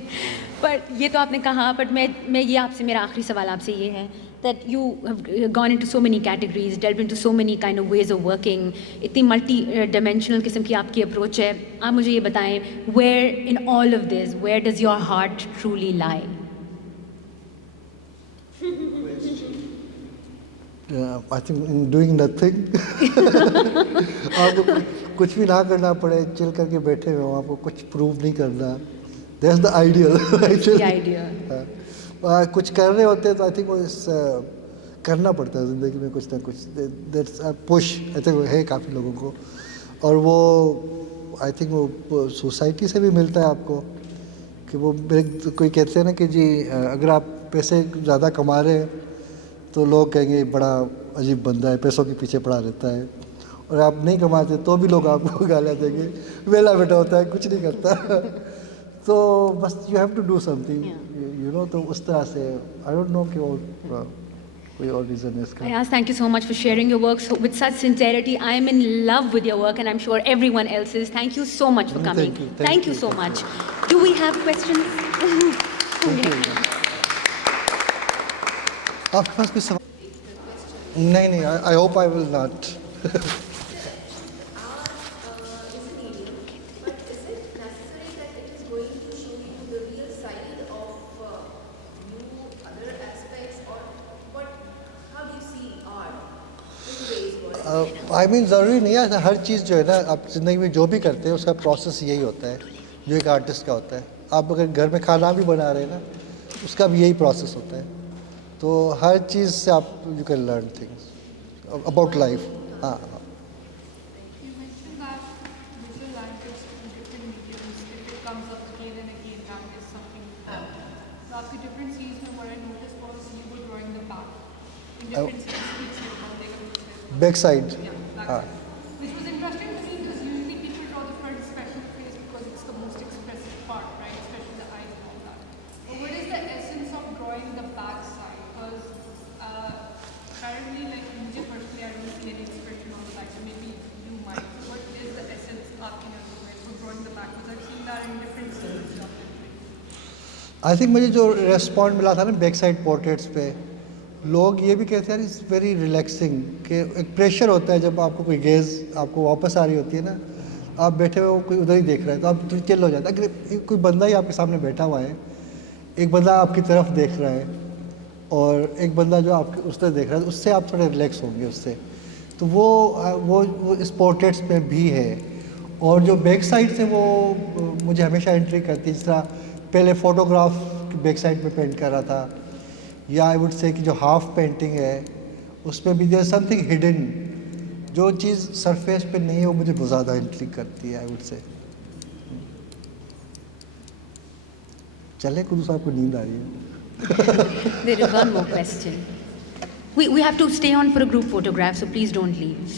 پر یہ تو آپ نے کہا, بٹ میں یہ آپ سے, میرا آخری سوال آپ سے یہ ہے that you have gone into so many categories, delved into so many kind of ways of working, اتنی ملٹی ڈائمینشنل قسم کی آپ کی اپروچ ہے. آپ مجھے یہ بتائیں, where in all of this, where does your heart truly lie? I think in doing nothing. آپ کو کچھ بھی نہ کرنا پڑے, چل کر کے بیٹھے ہوئے ہوں, آپ کو کچھ پروو نہیں کرنا. That's the ideal actually. کچھ کر رہے ہوتے ہیں تو آئی تھنک وہ کرنا پڑتا ہے زندگی میں کچھ نہ کچھ. دیٹس پش آئی تھنک ہے کافی لوگوں کو, اور وہ آئی تھنک وہ سوسائٹی سے بھی ملتا ہے آپ کو, کہ وہ کوئی کہتے ہیں نا کہ جی اگر آپ پیسے زیادہ کما رہے ہیں تو لوگ کہیں گے بڑا عجیب بندہ ہے, پیسوں کے پیچھے پڑا رہتا ہے. اور آپ نہیں کماتے تو بھی لوگ آپ کو گالیاں دیں گے, ویلا بیٹا ہوتا ہے, کچھ نہیں کرتا. تو بس you have to do something, you know. تو اس طرح سے آئی ڈونٹ نو کہ اور کوئی اور ریزن ہے اس کا. Ayaz, thank you so much for sharing your work with such sincerity. I am in love with your work, and I'm sure everyone else is. Thank you so much for coming. Thank you. Thank you so much. Do we have questions? Thank you. آپ کے پاس کوئی سوال؟ نہیں, I hope I will not. آئی مین ضروری نہیں ہے ہر چیز جو ہے نا, آپ زندگی میں جو بھی کرتے ہیں اس کا پروسیس یہی ہوتا ہے جو ایک آرٹسٹ کا ہوتا ہے. آپ اگر گھر میں کھانا بھی بنا رہے ہیں نا, اس کا بھی یہی پروسیس ہوتا ہے. تو ہر چیز سے آپ you can learn things about life. ہاں, You mentioned that visual artists in different mediums, if it comes up again and again, that is something. So after different scenes, what I noticed was you were drawing the back. In different scenes, speaks about like a back side. yeah, back ہاں, side. Which was interesting to me because usually people draw the front, especially the face, because it's the most expressive part, right? Especially the eyes and all that. But what is the essence of drawing the back side? Because apparently, like, mujhe personally, I don't see any expression on the back, so maybe you might. What is the essence asking us for drawing the back? Because I've seen that in different scenes. I think مجھے جو respond ملا تھا نا back side portraits پہ, لوگ یہ بھی کہتے ہیں اٹس ویری ریلیکسنگ, کہ ایک پریشر ہوتا ہے جب آپ کو کوئی گیز آپ کو واپس آ رہی ہوتی ہے نا, آپ بیٹھے ہوئے کوئی ادھر ہی دیکھ رہا ہے تو آپ تھوڑی چل ہو جاتا ہے. اگر کوئی بندہ ہی آپ کے سامنے بیٹھا ہوا ہے, ایک بندہ آپ کی طرف دیکھ رہا ہے, اور ایک بندہ جو آپ اس طرح دیکھ رہا ہے اس سے آپ تھوڑے ریلیکس ہوں گے اس سے. تو وہ اس پورٹریٹس میں بھی ہے. اور جو بیک سائڈ سے وہ مجھے ہمیشہ انٹری کرتی ہے, جس طرح پہلے فوٹوگراف بیک سائڈ میں پینٹ کر رہا تھا, یا آئی وڈ سے کہ جو ہاف پینٹنگ ہے اس میں بھی دیر سم تھنگ ہڈن, جو چیز سرفیس پہ نہیں ہے وہ مجھے بہت زیادہ انٹری کرتی ہے آئی وڈ سے. چلے قدوس صاحب کو نیند آ رہی ہے. There is one more question. We have to stay on for a group photograph, so please don't leave.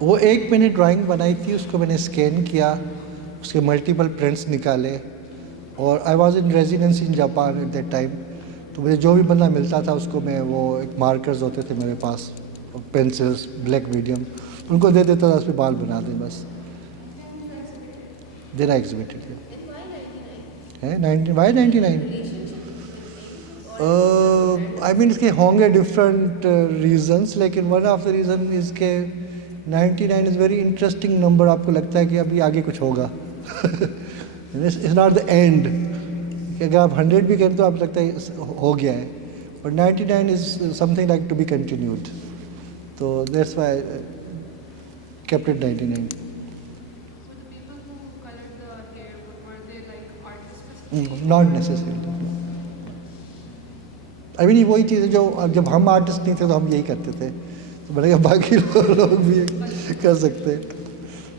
وہ 1 منٹ ڈرائنگ بنائی تھی, اس کو میں نے اسکین کیا, اس کے ملٹیپل پرنٹس نکالے, اور I was in residency in Japan at that time. تو مجھے جو بھی بندہ ملتا تھا اس کو میں, وہ ایک مارکرز ہوتے تھے میرے پاس, پینسلس بلیک میڈیم, ان کو دے دیتا تھا, اس پہ بال بنا دیں بس. دین آئی ایگزیبٹڈ وائی 99. آئی مین اس کے ہوں گے ڈفرنٹ ریزنس, لیکن one of the reason is کہ 99 از ویری انٹرسٹنگ نمبر. آپ کو لگتا ہے کہ ابھی آگے کچھ ہوگا, اٹس ناٹ دا اینڈ. کہ اگر آپ 100 بھی کریں تو آپ کو لگتا ہے ہو گیا ہے, but 99 is something like to be continued. تو that's why kept it 99. So the people who colored the hair, were they like artists? Not necessarily. I mean وہی چیز ہے جو جب ہم آرٹسٹ نہیں تھے تو ہم یہی کرتے تھے, تو میں نے کہا باقی لوگ بھی کر سکتے ہیں.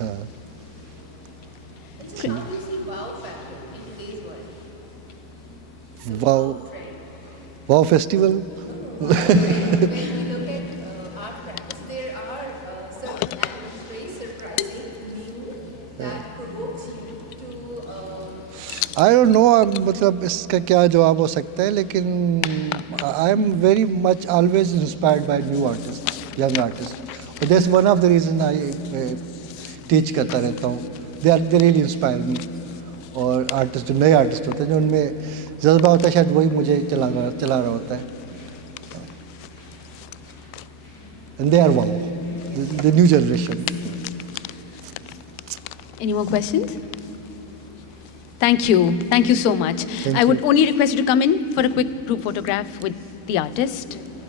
ہاں. So how do you see wow factor in today's world? Wow festival. When we look at art practice, there are certain elements very surprising, new, that provokes you to I don't know, مطلب اس کا کیا جواب ہو سکتا ہے, لیکن I am very much always inspired by new artist, young artist. That's one of the reason I teach کرتا رہتا ہوں. They really inspire me. اور آرٹسٹ جو نئے آرٹسٹ ہوتے ہیں, جو ان میں جذبہ ہوتا ہے, شاید وہی مجھے چلا رہا ہوتا ہے. And they are wow, the new generation. Any more questions? Thank you so much. Thank I would you. only request you to come in for a quick group photograph with the artist.